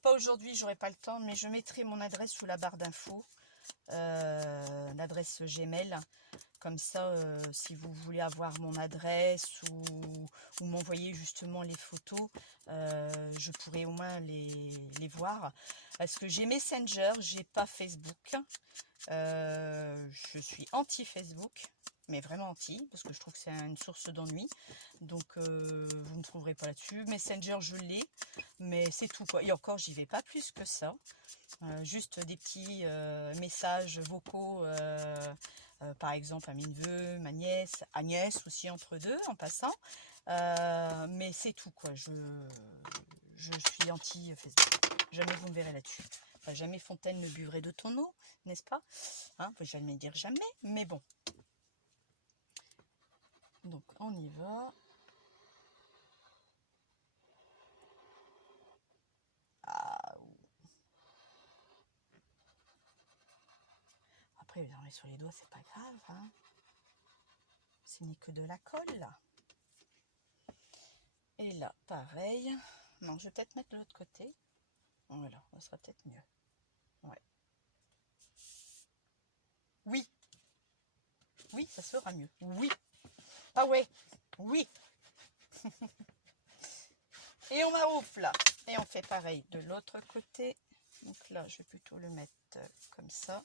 pas aujourd'hui, j'aurai pas le temps, mais je mettrai mon adresse sous la barre d'infos, l'adresse Gmail. Comme ça, si vous voulez avoir mon adresse ou m'envoyer justement les photos, je pourrai au moins les voir. Parce que j'ai Messenger, j'ai pas Facebook. Je suis anti-Facebook, mais vraiment anti, parce que je trouve que c'est une source d'ennui. Donc, vous ne me trouverez pas là-dessus. Messenger, je l'ai, mais c'est tout, quoi. Et encore, j'y vais pas plus que ça. Juste des petits messages vocaux, par exemple à mes neveux, ma nièce, Agnès aussi entre deux en passant. Mais c'est tout, quoi. Je suis anti-Facebook. Jamais vous me verrez là-dessus. Enfin, jamais Fontaine ne buvrait de ton eau, n'est-ce pas? Hein, faut jamais dire jamais, mais bon. Donc, on y va. Ah. Après, sur les doigts, c'est pas grave. Hein. Ce n'est que de la colle, là. Et là, pareil. Non, je vais peut-être mettre de l'autre côté. Voilà, ça sera peut-être mieux. Ouais. Oui. Oui, ça sera mieux. Oui. Ah ouais. Oui. Et on maroufle là. Et on fait pareil de l'autre côté. Donc là, je vais plutôt le mettre comme ça.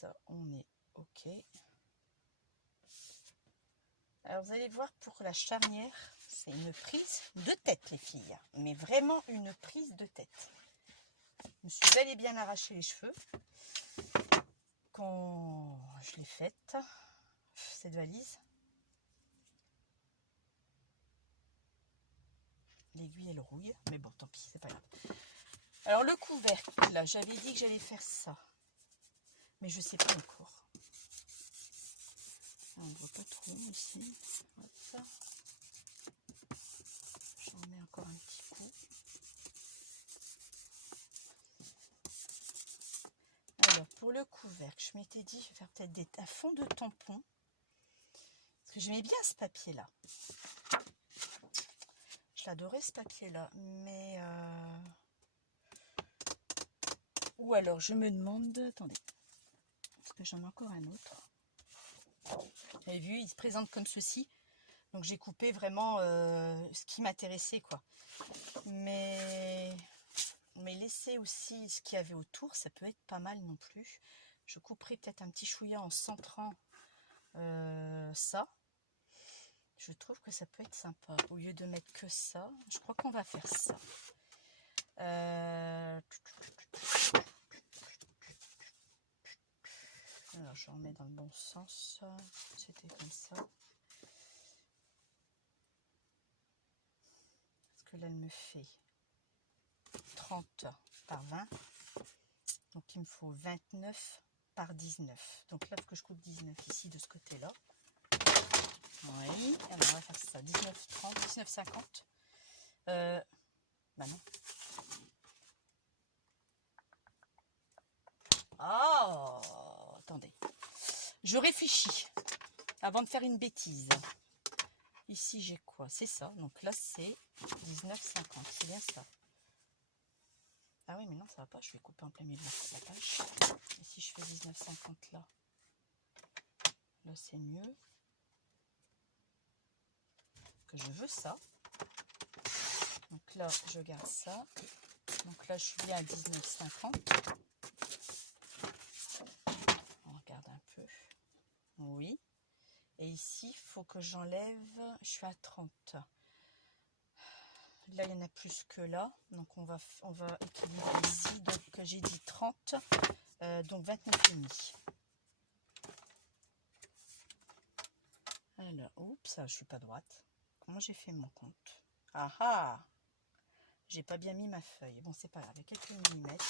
ça, on est OK. Alors, vous allez voir, pour la charnière, c'est une prise de tête, les filles. Mais vraiment une prise de tête. Je me suis bel et bien arraché les cheveux quand je l'ai faite, cette valise. L'aiguille, elle rouille. Mais bon, tant pis, c'est pas grave. Alors, le couvercle, là, j'avais dit que j'allais faire ça. Mais je sais pas encore. On ne voit pas trop ici. Hop. J'en mets encore un petit coup. Alors, pour le couvercle, je m'étais dit, je vais faire peut-être un fond de tampon. Parce que j'aimais bien ce papier-là. Je l'adorais, ce papier-là. Mais... Ou alors, je me demande... Attendez. Parce que j'en ai encore un autre. Vous avez vu, il se présente comme ceci. Donc, j'ai coupé vraiment ce qui m'intéressait, quoi. Mais laisser aussi ce qu'il y avait autour, ça peut être pas mal non plus. Je couperai peut-être un petit chouïa en centrant ça. Je trouve que ça peut être sympa. Au lieu de mettre que ça, je crois qu'on va faire ça. Alors, je remets dans le bon sens. C'était comme ça. Parce que là, elle me fait 30 par 20. Donc, il me faut 29 par 19. Donc là, il faut que je coupe 19 ici, de ce côté-là. Oui, alors on va faire ça. 19, 30, 19, 50. Bah non. Oh, attendez. Je réfléchis avant de faire une bêtise. Ici, j'ai quoi? C'est ça. Donc là, c'est 19,50. C'est bien ça. Ah oui, mais non, ça va pas. Je vais couper en plein milieu de la page. Et si je fais 19,50 là, là, c'est mieux. Que je veux ça. Donc là, je garde ça. Donc là, je suis bien à 19,50. On regarde un peu. Oui. Et ici, il faut que j'enlève. Je suis à 30. Là, il y en a plus que là. Donc, on va équilibrer ici. Donc, j'ai dit 30. Donc, 29,5. Alors, oups, je suis pas droite. Comment j'ai fait mon compte? Ah ah! J'ai pas bien mis ma feuille. Bon, c'est pas grave. Il y a quelques millimètres.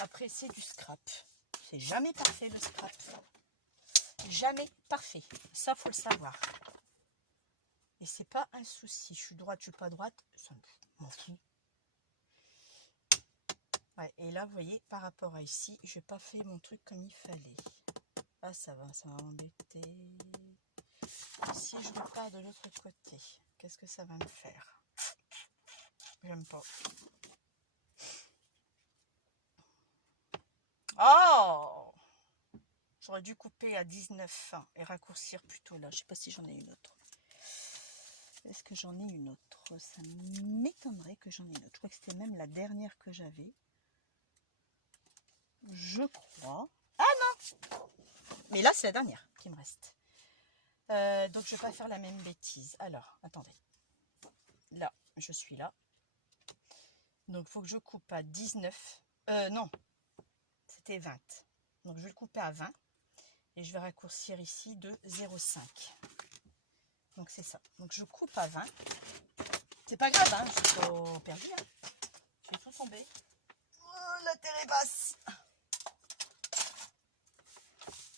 Après, c'est du scrap. C'est jamais parfait, le scrap. Jamais parfait. Ça, faut le savoir. Et c'est pas un souci. Je suis droite, je suis pas droite. Ça m'en fout. Ouais, et là, vous voyez, par rapport à ici, je n'ai pas fait mon truc comme il fallait. Ah, ça va m'embêter. Si je repars de l'autre côté, qu'est-ce que ça va me faire? J'aime pas. Oh! J'aurais dû couper à 19 et raccourcir plutôt là. Je sais pas si j'en ai une autre. Est-ce que j'en ai une autre? Ça m'étonnerait que j'en ai une autre. Je crois que c'était même la dernière que j'avais. Je crois. Ah non! Mais là, c'est la dernière qui me reste. Donc, je ne vais pas faire la même bêtise. Alors, attendez. Là, je suis là. Donc, il faut que je coupe à 19. Non, c'était 20. Donc, je vais le couper à 20. Et je vais raccourcir ici de 0,5. Donc, c'est ça. Donc, je coupe à 20. C'est pas grave, hein, je suis pas perdue. Hein. Je vais tout tomber. Oh, la terre est basse.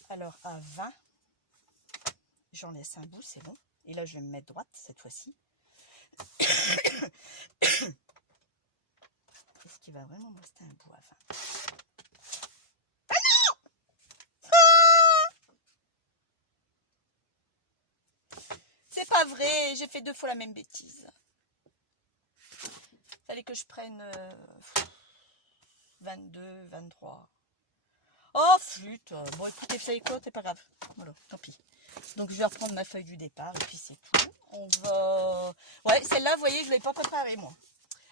Alors, à 20, j'en laisse un bout, c'est bon. Et là, je vais me mettre droite cette fois-ci. Est-ce qu'il va vraiment me rester un bout à 20? Ah non! C'est pas vrai, j'ai fait 2 fois la même bêtise. Il fallait que je prenne 22, 23. Oh, flûte. Bon, écoutez, vous savez quoi, c'est pas grave. Voilà, tant pis. Donc, je vais reprendre ma feuille du départ et puis c'est tout. On va... Ouais, celle-là, vous voyez, je ne l'ai pas préparée, moi.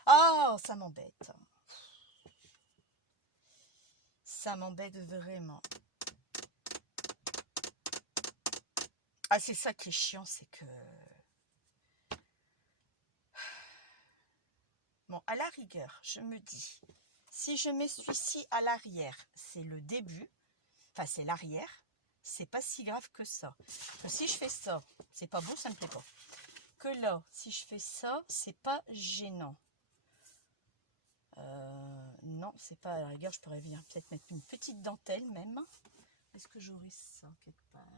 Ah, ça m'embête. Ça m'embête vraiment. Ah, c'est ça qui est chiant, c'est que... Bon, à la rigueur, je me dis, si je mets celui-ci à l'arrière, c'est le début, enfin c'est l'arrière, c'est pas si grave que ça. Que si je fais ça, c'est pas beau, ça me plaît pas. Que là, si je fais ça, c'est pas gênant. Non, c'est pas à la rigueur, je pourrais venir peut-être mettre une petite dentelle même. Est-ce que j'aurais ça quelque part?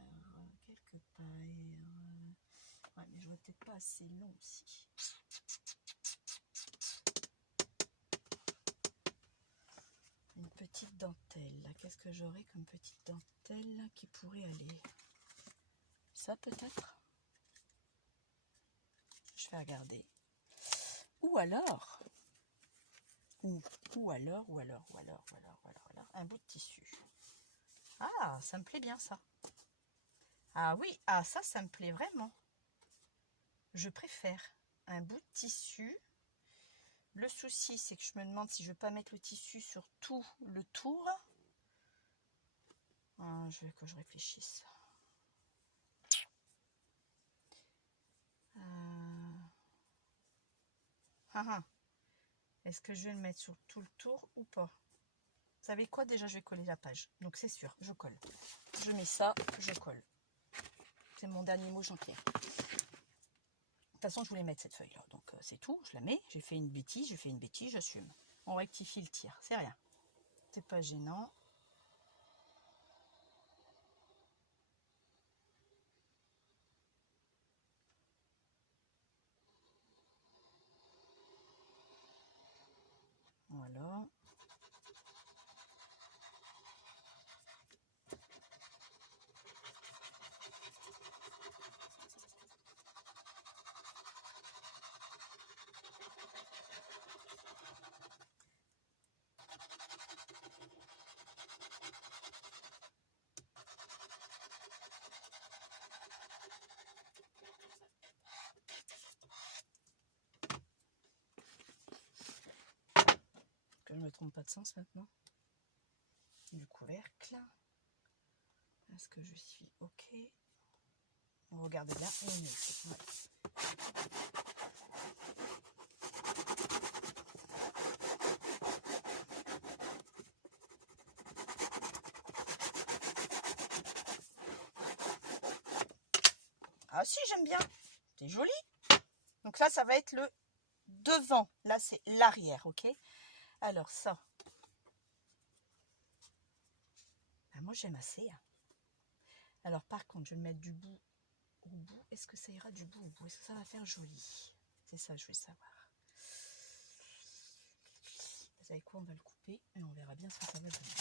Quelque part. Ouais, mais j'aurais peut-être pas assez long aussi. Une petite dentelle. Qu'est-ce que j'aurais comme petite dentelle qui pourrait aller? Ça peut-être? Je vais regarder. Ou alors, un bout de tissu. Ah, ça me plaît bien ça. Ah oui, ah ça me plaît vraiment. Je préfère un bout de tissu. Le souci, c'est que je me demande si je ne vais pas mettre le tissu sur tout le tour. Ah, je veux que je réfléchisse. Est-ce que je vais le mettre sur tout le tour ou pas? Vous savez quoi? Déjà, je vais coller la page. Donc, c'est sûr, je colle. Je mets ça, je colle. C'est mon dernier mot, Jean-Pierre. De toute façon, je voulais mettre cette feuille-là. Donc, c'est tout. Je la mets. J'ai fait une bêtise, j'assume. On rectifie le tir. C'est rien. C'est pas gênant. Voilà. Que je ne me trompe pas de sens maintenant. Du couvercle. Est-ce que je suis OK? On regarde bien et on est OK. Ouais. Ah si, j'aime bien. C'est joli. Donc là, ça va être le devant. Là, c'est l'arrière, ok? Alors ça. Ben, moi, j'aime assez. Hein. Alors par contre, je vais mettre du bout au bout. Est-ce que ça ira du bout au bout? Est-ce que ça va faire joli? C'est ça, je veux savoir. Vous savez quoi? On va le couper et on verra bien ce que ça va donner.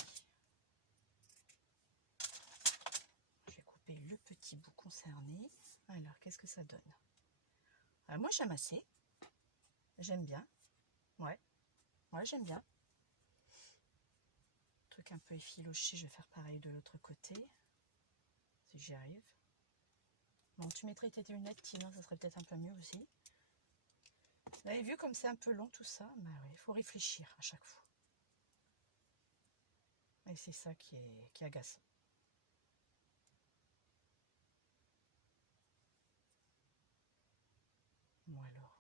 Je vais couper le petit bout concerné. Alors, qu'est-ce que ça donne? Moi, j'aime assez. J'aime bien. Ouais, j'aime bien. Truc un peu effiloché, je vais faire pareil de l'autre côté. Si j'y arrive. Bon, tu mettrais tes lunettes, Tina, ça serait peut-être un peu mieux aussi. Vous avez vu comme c'est un peu long tout ça? Bah oui, il faut réfléchir à chaque fois. Et c'est ça qui est agaçant. Bon alors.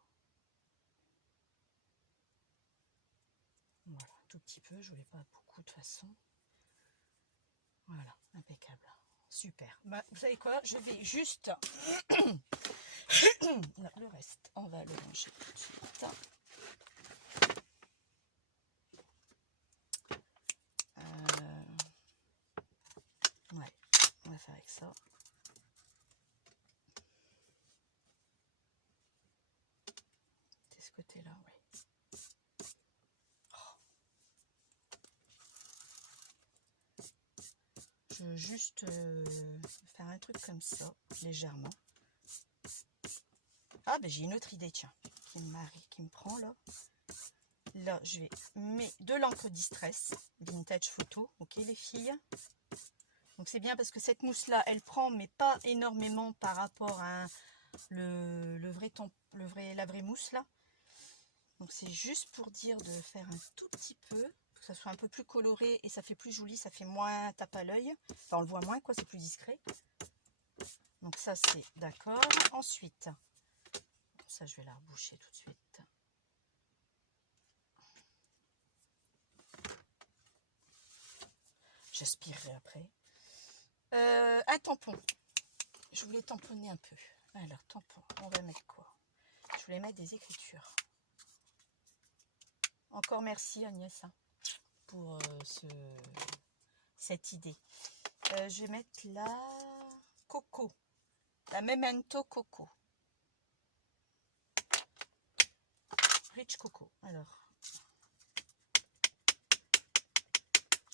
Voilà, un tout petit peu, je voulais pas beaucoup de toute façon. Voilà, impeccable. Super. Bah, vous savez quoi? Je vais juste... Non, le reste, on va le ranger tout de suite. Ouais, on va faire avec ça. C'est ce côté-là, oui. Je veux juste faire un truc comme ça, légèrement. Ah, ben j'ai une autre idée, tiens, qui me prend là. Là, je vais mettre de l'encre Distress, Vintage Photo, ok les filles. Donc c'est bien parce que cette mousse là, elle prend, mais pas énormément par rapport à la vraie mousse là. Donc c'est juste pour dire de faire un tout petit peu, que ça soit un peu plus coloré et ça fait plus joli, ça fait moins tape à l'œil. Enfin on le voit moins quoi, c'est plus discret. Donc ça c'est d'accord. Ensuite, ça je vais la reboucher tout de suite. J'aspirerai après. Un tampon. Je voulais tamponner un peu. Alors, tampon, on va mettre quoi? Je voulais mettre des écritures. Encore merci Agnès hein, pour cette idée. Je vais mettre la Coco. La Memento Coco. Rich Coco. Alors,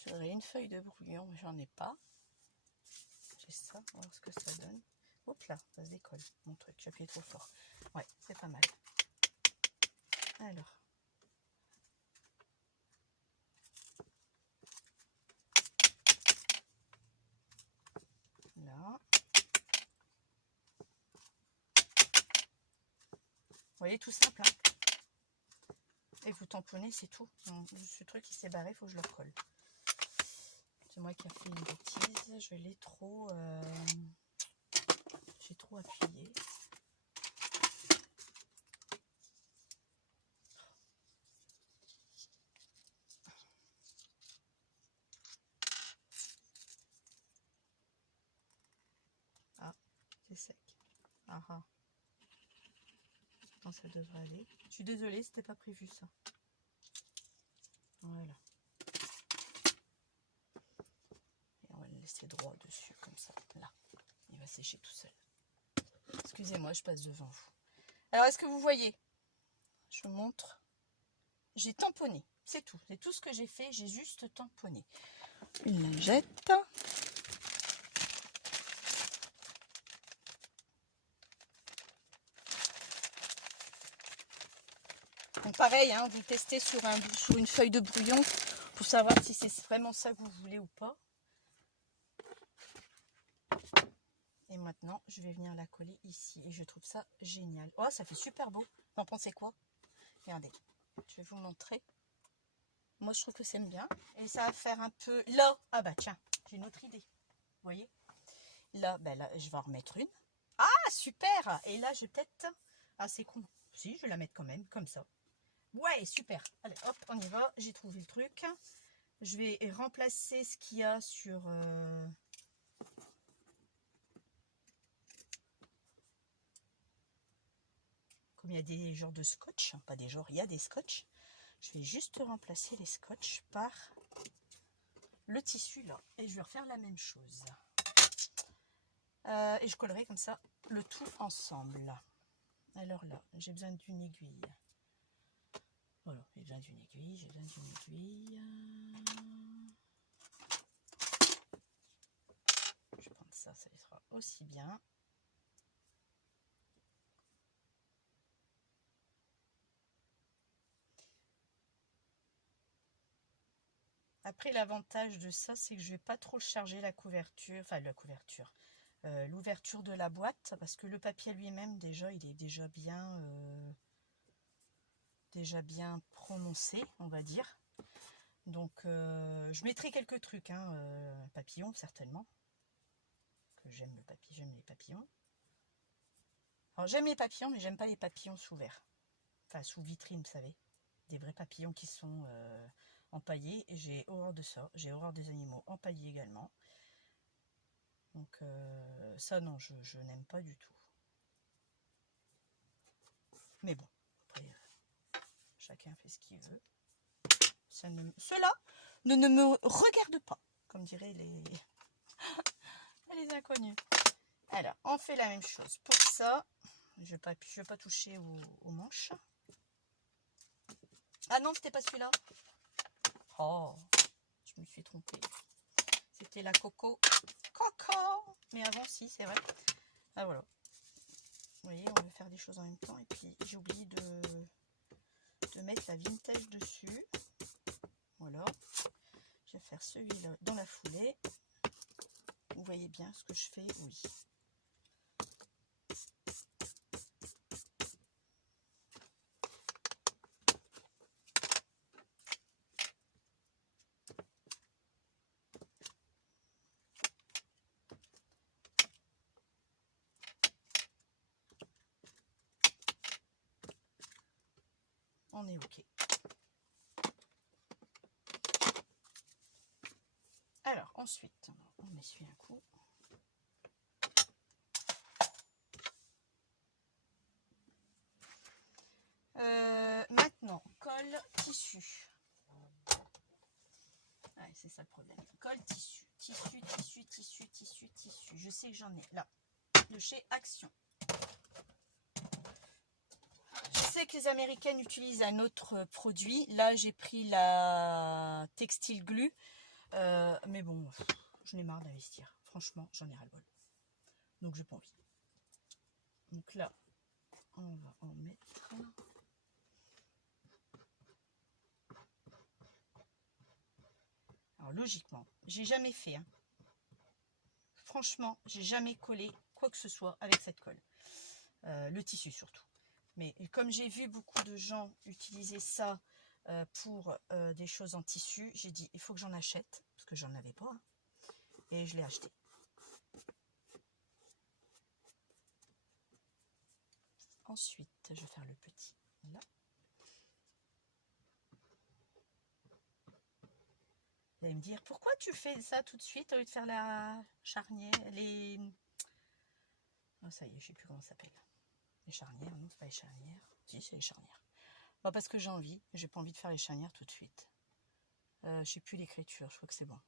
j'aurais une feuille de brouillon, mais j'en ai pas. J'ai ça, on va voir ce que ça donne. Oups là, ça se décolle mon truc, j'ai appuyé trop fort. Ouais, c'est pas mal. Alors. Là. Vous voyez, tout simple. Hein, et vous tamponnez, c'est tout. Ce truc qui s'est barré, il faut que je le recolle. C'est moi qui ai fait une bêtise. Je l'ai trop... j'ai trop appuyé. Ah, c'est sec. Ah ah. Non, ça devrait aller. Je suis désolée, c'était pas prévu ça. Voilà. Et on va le laisser droit dessus, comme ça. Là. Il va sécher tout seul. Excusez-moi, je passe devant vous. Alors, est-ce que vous voyez? Je vous montre. J'ai tamponné. C'est tout. C'est tout ce que j'ai fait. J'ai juste tamponné. Une lingette. Donc pareil, hein, vous testez sur une feuille de brouillon pour savoir si c'est vraiment ça que vous voulez ou pas. Et maintenant, je vais venir la coller ici. Et je trouve ça génial. Oh, ça fait super beau. Vous en pensez quoi? Regardez, je vais vous montrer. Moi, je trouve que c'est bien. Et ça va faire un peu... Là, ah bah tiens, j'ai une autre idée. Vous voyez? Là, ben là, je vais en remettre une. Ah, super! Et là, je vais peut-être... Ah, c'est con. Si, je vais la mettre quand même, comme ça. Ouais, super. Allez, hop, on y va. J'ai trouvé le truc. Je vais remplacer ce qu'il y a sur... Comme il y a des genres de scotch, pas des genres, il y a des scotch. Je vais juste remplacer les scotch par le tissu là. Et je vais refaire la même chose. Et je collerai comme ça le tout ensemble. Alors là, j'ai besoin d'une aiguille. Voilà, j'ai besoin d'une aiguille, j'ai besoin d'une aiguille. Je vais prendre ça, ça sera aussi bien. Après, l'avantage de ça, c'est que je vais pas trop charger la couverture, enfin la couverture, l'ouverture de la boîte, parce que le papier lui-même, déjà, il est déjà bien prononcé, on va dire. Donc, je mettrai quelques trucs, hein, papillons, certainement. Que j'aime le papier, j'aime les papillons. Alors, j'aime les papillons, mais j'aime pas les papillons sous verre. Enfin, sous vitrine, vous savez. Des vrais papillons qui sont empaillés. Et j'ai horreur de ça. J'ai horreur des animaux empaillés également. Donc, ça, non, je n'aime pas du tout. Mais bon, après, chacun fait ce qu'il veut. Cela ne me regarde pas, comme diraient les inconnus. Alors, on fait la même chose pour ça. Je ne vais pas toucher aux manches. Ah non, c'était pas celui-là. Oh, je me suis trompée. C'était la Coco. Coco. Mais avant, si, c'est vrai. Ah voilà. Vous voyez, on veut faire des choses en même temps. Et puis, j'ai oublié de mettre la vintage dessus. Voilà. Je vais faire celui-là dans la foulée. Vous voyez bien ce que je fais? Oui. on est ok. Alors ensuite, on essuie un coup. Maintenant, colle tissu. Ah, c'est ça le problème. Colle tissu. Tissu, tissu, tissu, tissu, tissu. Je sais que j'en ai là. De chez Action. Je sais que les Américaines utilisent un autre produit. Là, j'ai pris la Textile Glue. Mais bon, j'en ai marre d'investir. Franchement, j'en ai ras-le-bol. Donc, j'ai pas envie. Donc là, on va en mettre. Alors, logiquement, j'ai jamais fait. Hein. Franchement, j'ai jamais collé quoi que ce soit avec cette colle. Le tissu surtout. Mais comme j'ai vu beaucoup de gens utiliser ça pour des choses en tissu, j'ai dit il faut que j'en achète parce que j'en avais pas. Hein, et je l'ai acheté. Ensuite, je vais faire le petit là. Vous allez me dire pourquoi tu fais ça tout de suite au lieu de faire la charnière, les... Oh, ça y est, je sais plus comment ça s'appelle. Les charnières, non, c'est pas les charnières. Si, c'est les charnières. Bon, parce que j'ai envie, j'ai pas envie de faire les charnières tout de suite. Je sais plus l'écriture, je crois que c'est bon.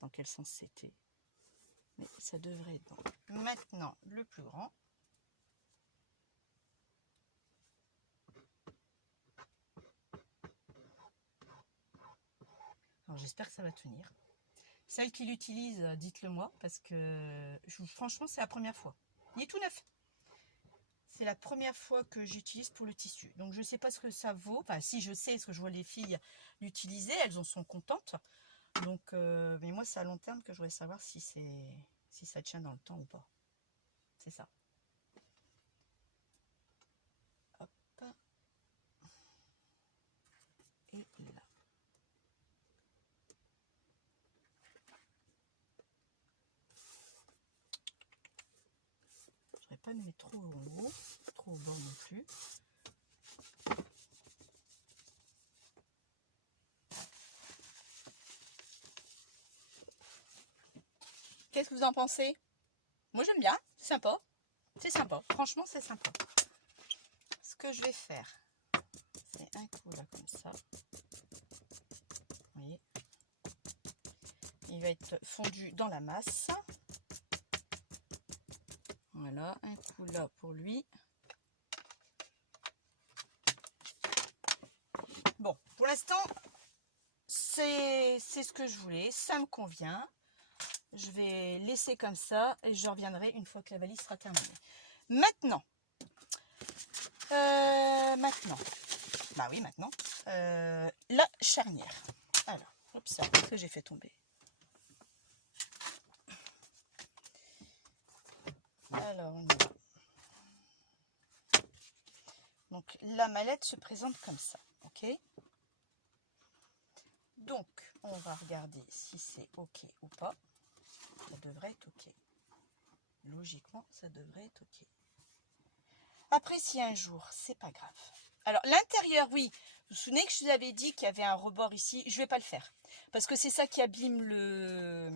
Dans quel sens c'était. Mais ça devrait être bon. Maintenant, le plus grand. Alors j'espère que ça va tenir. Celles qui l'utilisent, dites-le moi, parce que franchement, c'est la première fois. Il est tout neuf. C'est la première fois que j'utilise pour le tissu. Donc je ne sais pas ce que ça vaut. Enfin, si je sais, ce que je vois les filles l'utiliser, elles en sont contentes. Donc, mais moi, c'est à long terme que je voudrais savoir si ça tient dans le temps ou pas. C'est ça. Hop. Et là. Je ne voudrais pas le mettre trop en haut, trop au bord non plus. Qu'est-ce que vous en pensez? Moi, j'aime bien. C'est sympa. C'est sympa. Franchement, c'est sympa. Ce que je vais faire, c'est un coup là comme ça. Vous voyez, il va être fondu dans la masse. Voilà, un coup là pour lui. Bon, pour l'instant, c'est ce que je voulais. Ça me convient. Je vais laisser comme ça et je reviendrai une fois que la valise sera terminée. Maintenant, bah oui, maintenant, la charnière. Alors, hop, ça, que j'ai fait tomber. Alors, on y va. Donc, la mallette se présente comme ça, ok? Donc, on va regarder si c'est ok ou pas. Ça devrait être ok. Logiquement, ça devrait être ok. Après, si un jour, c'est pas grave. Alors, l'intérieur, oui. Vous vous souvenez que je vous avais dit qu'il y avait un rebord ici. Je vais pas le faire. Parce que c'est ça qui abîme le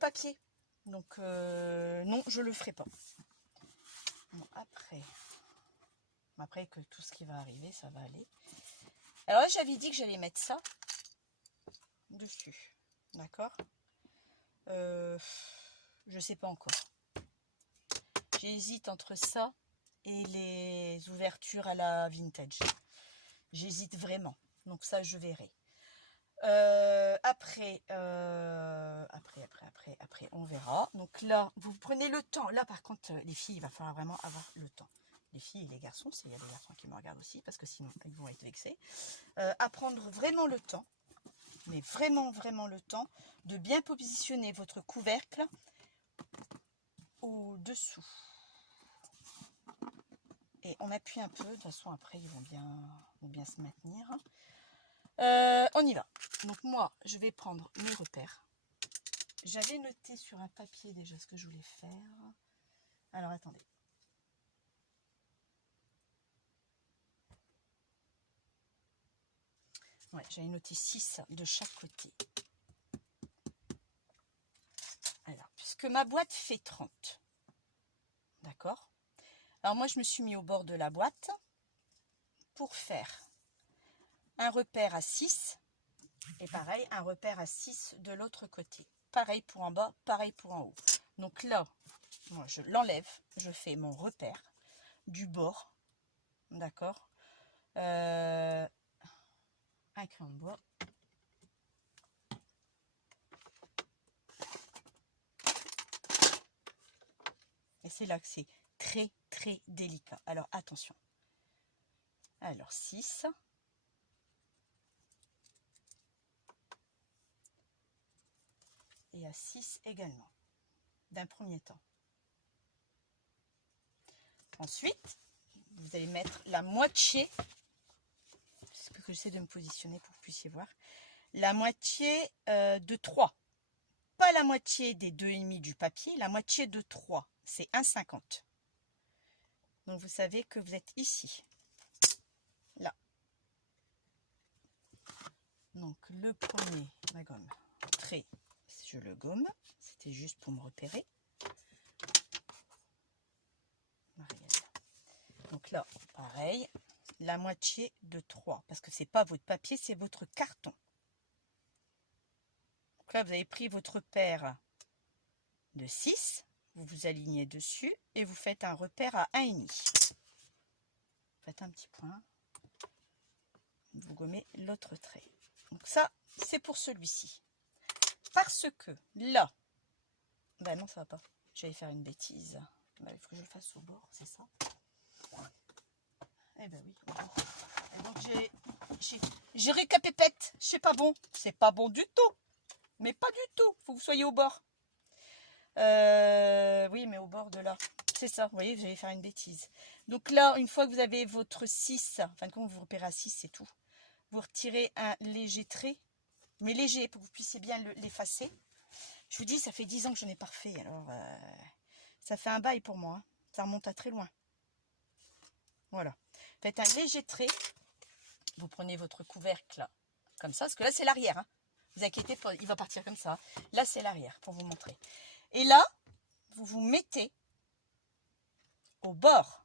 papier. Donc, non, je le ferai pas. Bon, après que tout ce qui va arriver, ça va aller. Alors là, j'avais dit que j'allais mettre ça dessus. D'accord? Je sais pas encore. J'hésite entre ça et les ouvertures à la vintage. J'hésite vraiment. Donc ça, je verrai. Après, on verra. Donc là, vous prenez le temps. Là, par contre, les filles, il va falloir vraiment avoir le temps. Les filles et les garçons, il y a des garçons qui me regardent aussi, parce que sinon, ils vont être vexés. À prendre vraiment le temps, mais vraiment, vraiment le temps, de bien positionner votre couvercle au-dessous. Et on appuie un peu, de toute façon, après, ils vont bien se maintenir. On y va. Donc moi, je vais prendre mes repères. J'avais noté sur un papier déjà ce que je voulais faire. Alors, attendez. Ouais, j'avais noté 6 de chaque côté. Alors, puisque ma boîte fait 30. D'accord? Alors moi, je me suis mis au bord de la boîte pour faire un repère à 6 et pareil, un repère à 6 de l'autre côté. Pareil pour en bas, pareil pour en haut. Donc là, moi, je l'enlève, je fais mon repère du bord, d'accord, un crayon de bois. Et c'est là que c'est très très délicat. Alors attention. Alors 6. Et à 6 également, d'un premier temps. Ensuite, vous allez mettre la moitié, c'est ce que j'essaie de me positionner pour que vous puissiez voir, la moitié de 3. Pas la moitié des 2,5 du papier, la moitié de 3, c'est 1,50. Donc vous savez que vous êtes ici, là. Donc le premier, ma gomme, trait, je le gomme, c'était juste pour me repérer. Donc là, pareil, la moitié de 3, parce que c'est pas votre papier, c'est votre carton. Donc là, vous avez pris votre repère de 6, vous vous alignez dessus et vous faites un repère à 1,5. Faites un petit point, vous gommez l'autre trait. Donc ça, c'est pour celui-ci. Parce que là, ben non, ça va pas. J'allais faire une bêtise. Ben, il faut que je le fasse au bord, c'est ça. Eh ben oui, au bord. Et donc j'ai récapépète. C'est pas bon. C'est pas bon du tout. Mais pas du tout. Faut que vous soyez au bord. Oui, mais au bord de là. C'est ça. Vous voyez, j'allais faire une bêtise. Donc là, une fois que vous avez votre 6, enfin quand vous repérez à 6, c'est tout. Vous retirez un léger trait. Mais léger, pour que vous puissiez bien l'effacer. Je vous dis, ça fait 10 ans que je n'ai pas refait. Alors, ça fait un bail pour moi. Hein. Ça remonte à très loin. Voilà. Faites un léger trait. Vous prenez votre couvercle là, comme ça. Parce que là, c'est l'arrière. Hein. Vous inquiétez pas, il va partir comme ça. Là, c'est l'arrière pour vous montrer. Et là, vous vous mettez au bord.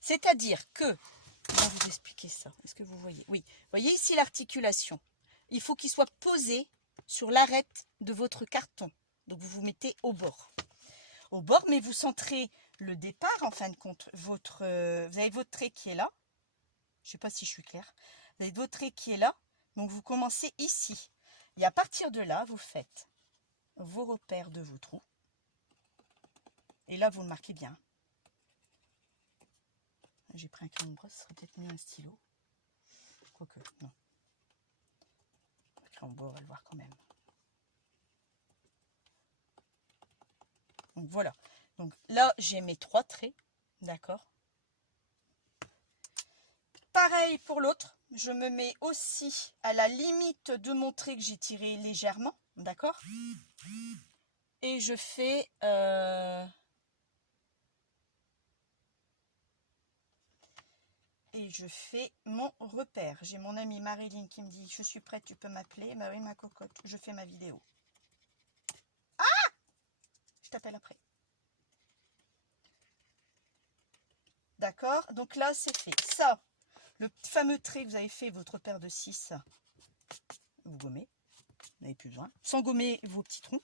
C'est-à-dire que, je vais vous expliquer ça. Est-ce que vous voyez? Oui. Vous voyez ici l'articulation. Il faut qu'il soit posé sur l'arête de votre carton. Donc, vous vous mettez au bord. Au bord, mais vous centrez le départ, en fin de compte. Vous avez votre trait qui est là. Je ne sais pas si je suis claire. Vous avez votre trait qui est là. Donc, vous commencez ici. Et à partir de là, vous faites vos repères de vos trous. Et là, vous le marquez bien. J'ai pris un crayon de brosse, ce serait peut-être mieux un stylo. Quoique, non. Le crayon de bois, on va le voir quand même. Donc voilà. Donc là, j'ai mes 3 traits. D'accord. Pareil pour l'autre. Je me mets aussi à la limite de mon trait que j'ai tiré légèrement. D'accord. Et je fais... Et je fais mon repère. J'ai mon amie Marilyn qui me dit « Je suis prête, tu peux m'appeler ?» Bah oui, ma cocotte, je fais ma vidéo. Ah! Je t'appelle après. D'accord? Donc là, c'est fait. Ça, le fameux trait que vous avez fait, votre repère de 6, vous gommez. Vous n'avez plus besoin. Sans gommer vos petits troncs.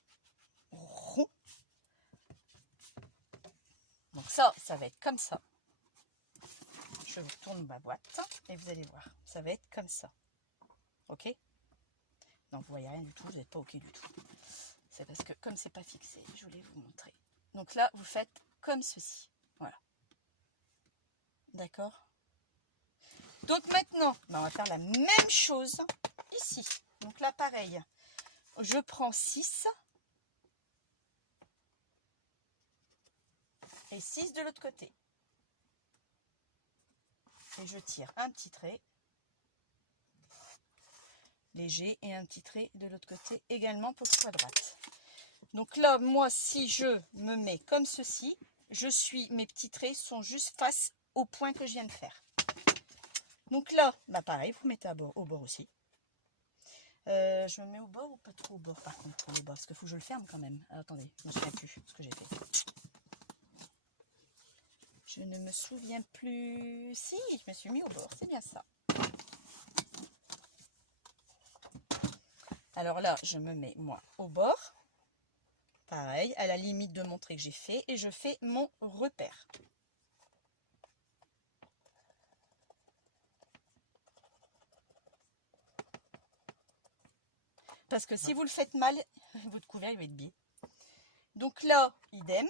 Ronds. Donc ça va être comme ça. Je vous tourne ma boîte et vous allez voir. Ça va être comme ça. Ok? Non, vous voyez rien du tout. Vous n'êtes pas ok du tout. C'est parce que comme c'est pas fixé, je voulais vous montrer. Donc là, vous faites comme ceci. Voilà. D'accord? Donc maintenant, on va faire la même chose ici. Donc là, pareil. Je prends 6 et 6 de l'autre côté. Et je tire un petit trait léger et un petit trait de l'autre côté également pour que ce soit droite. Donc là, moi, si je me mets comme ceci, mes petits traits sont juste face au point que je viens de faire. Donc là, bah pareil, vous mettez au bord aussi. Je me mets au bord ou pas trop au bord par contre pour le bas, parce qu'il faut que je le ferme quand même. Ah, attendez, je me souviens plus ce que j'ai fait. Je ne me souviens plus. Si, je me suis mis au bord, c'est bien ça. Alors là, je me mets moi au bord. Pareil, à la limite de montrer que j'ai fait, et je fais mon repère. Parce que si vous le faites mal, votre couvert il va être biais. Donc là, idem.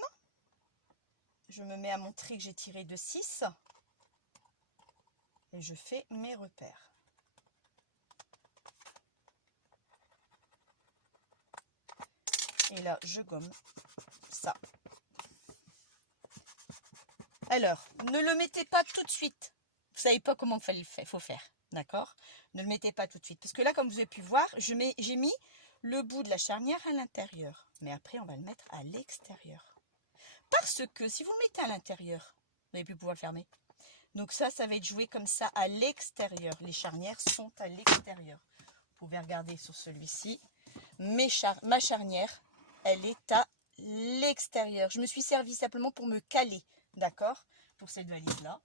Je me mets à montrer que j'ai tiré de 6. Et je fais mes repères. Et là, je gomme ça. Alors, ne le mettez pas tout de suite. Vous savez pas comment il faut faire, d'accord? Ne le mettez pas tout de suite. Parce que là, comme vous avez pu voir, j'ai mis le bout de la charnière à l'intérieur. Mais après, on va le mettre à l'extérieur. Parce que si vous le mettez à l'intérieur, vous n'allez plus pouvoir le fermer. Donc ça va être joué comme ça à l'extérieur. Les charnières sont à l'extérieur. Vous pouvez regarder sur celui-ci. Ma charnière, elle est à l'extérieur. Je me suis servi simplement pour me caler, d'accord? Pour cette valise-là.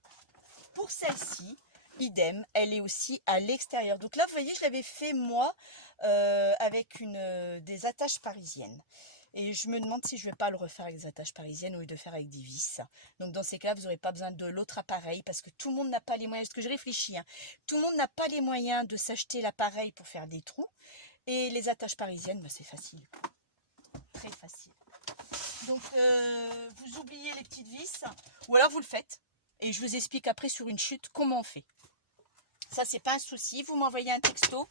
Pour celle-ci, idem, elle est aussi à l'extérieur. Donc là, vous voyez, je l'avais fait moi avec des attaches parisiennes. Et je me demande si je ne vais pas le refaire avec des attaches parisiennes au lieu de faire avec des vis. Donc dans ces cas, vous n'aurez pas besoin de l'autre appareil parce que tout le monde n'a pas les moyens, parce que je réfléchis, hein, tout le monde n'a pas les moyens de s'acheter l'appareil pour faire des trous. Et les attaches parisiennes, bah, c'est facile. Très facile. Donc vous oubliez les petites vis ou alors vous le faites. Et je vous explique après sur une chute comment on fait. Ça, c'est pas un souci. Vous m'envoyez un texto.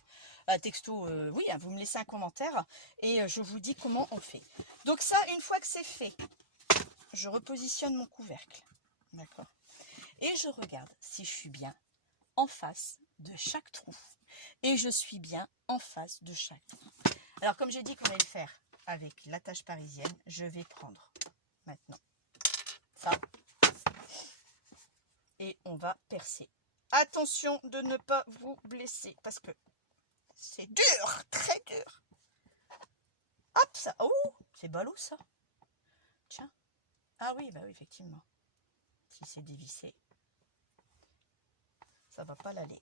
Oui, hein, vous me laissez un commentaire et je vous dis comment on fait. Donc ça, une fois que c'est fait, je repositionne mon couvercle. D'accord. Et je regarde si je suis bien en face de chaque trou. Et je suis bien en face de chaque trou. Alors, comme j'ai dit qu'on allait le faire avec l'attache parisienne, je vais prendre maintenant ça. Et on va percer. Attention de ne pas vous blesser parce que c'est dur, très dur. Hop, ça. Oh, c'est ballot ça. Tiens. Ah oui, bah oui, effectivement. Si c'est dévissé, ça va pas l'aller.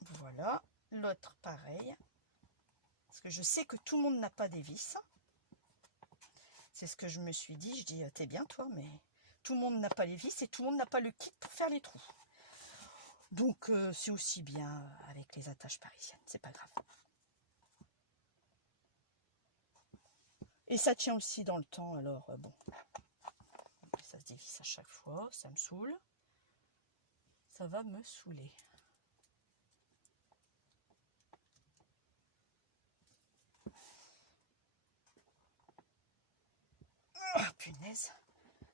Voilà. L'autre, pareil. Parce que je sais que tout le monde n'a pas des vis. C'est ce que je me suis dit. Je dis, t'es bien toi, mais tout le monde n'a pas les vis et tout le monde n'a pas le kit pour faire les trous. Donc, c'est aussi bien avec les attaches parisiennes. C'est pas grave. Et ça tient aussi dans le temps, alors bon. Ça se dévisse à chaque fois, ça me saoule. Ça va me saouler. Oh, punaise.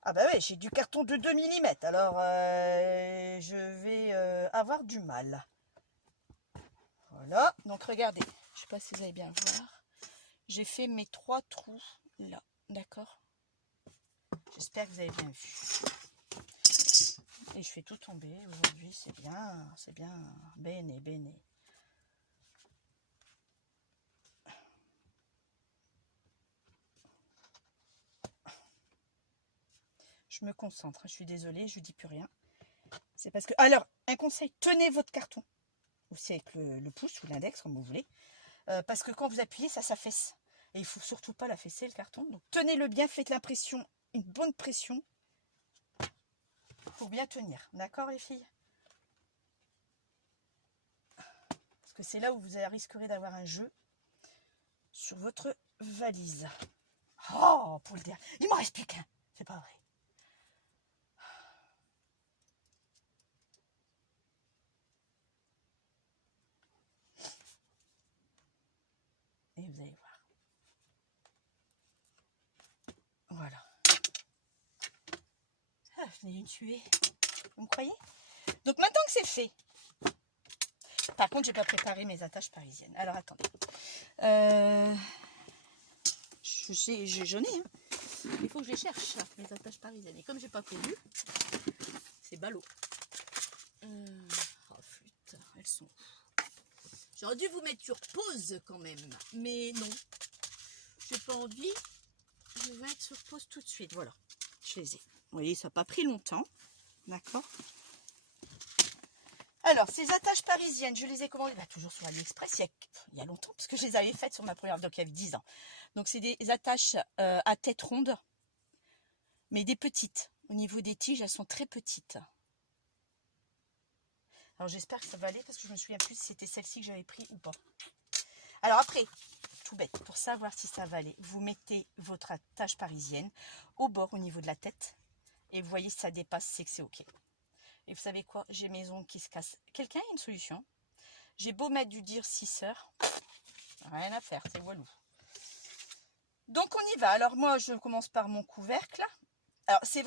Ah bah ouais, j'ai du carton de 2 mm, alors je vais avoir du mal. Voilà, donc regardez, je sais pas si vous allez bien voir. J'ai fait mes 3 trous là, d'accord? J'espère que vous avez bien vu. Et je fais tout tomber aujourd'hui, c'est bien, bene, bene. Je me concentre, je suis désolée, je ne dis plus rien. C'est parce que... Alors, un conseil, tenez votre carton. Aussi avec le pouce ou l'index, comme vous voulez. Parce que quand vous appuyez, ça s'affaisse. Et il ne faut surtout pas l'affaisser, le carton. Donc, tenez-le bien, faites l'impression, une bonne pression. Pour bien tenir. D'accord, les filles? Parce que c'est là où vous risquerez d'avoir un jeu sur votre valise. Oh, pour le dire. Il m'en reste plus qu'un. C'est pas vrai. Et vous allez voir. Voilà. Ah, je n'ai une tuée. Vous me croyez? Donc maintenant que c'est fait. Par contre, j'ai pas préparé mes attaches parisiennes. Alors attendez. J'en ai. Hein. Il faut que je les cherche, mes attaches parisiennes. Et comme j'ai pas prévu, c'est ballot. Oh flûte, elles sont. J'aurais dû vous mettre sur pause quand même, mais non. J'ai pas envie. Je vais mettre sur pause tout de suite. Voilà, je les ai. Vous voyez, ça n'a pas pris longtemps. D'accord. Alors, ces attaches parisiennes, je les ai commandées toujours sur AliExpress il y a longtemps, parce que je les avais faites sur ma première, donc il y avait 10 ans. Donc, c'est des attaches à tête ronde, mais des petites. Au niveau des tiges, elles sont très petites. Alors, j'espère que ça va aller, parce que je me souviens plus si c'était celle-ci que j'avais pris ou pas. Alors après, tout bête, pour savoir si ça va aller, vous mettez votre attache parisienne au bord, au niveau de la tête, et vous voyez si ça dépasse, c'est que c'est ok. Et vous savez quoi, j'ai mes ongles qui se cassent. Quelqu'un a une solution? J'ai beau mettre du durcisseur, rien à faire, c'est walou. Donc on y va. Alors moi, je commence par mon couvercle. Alors c'est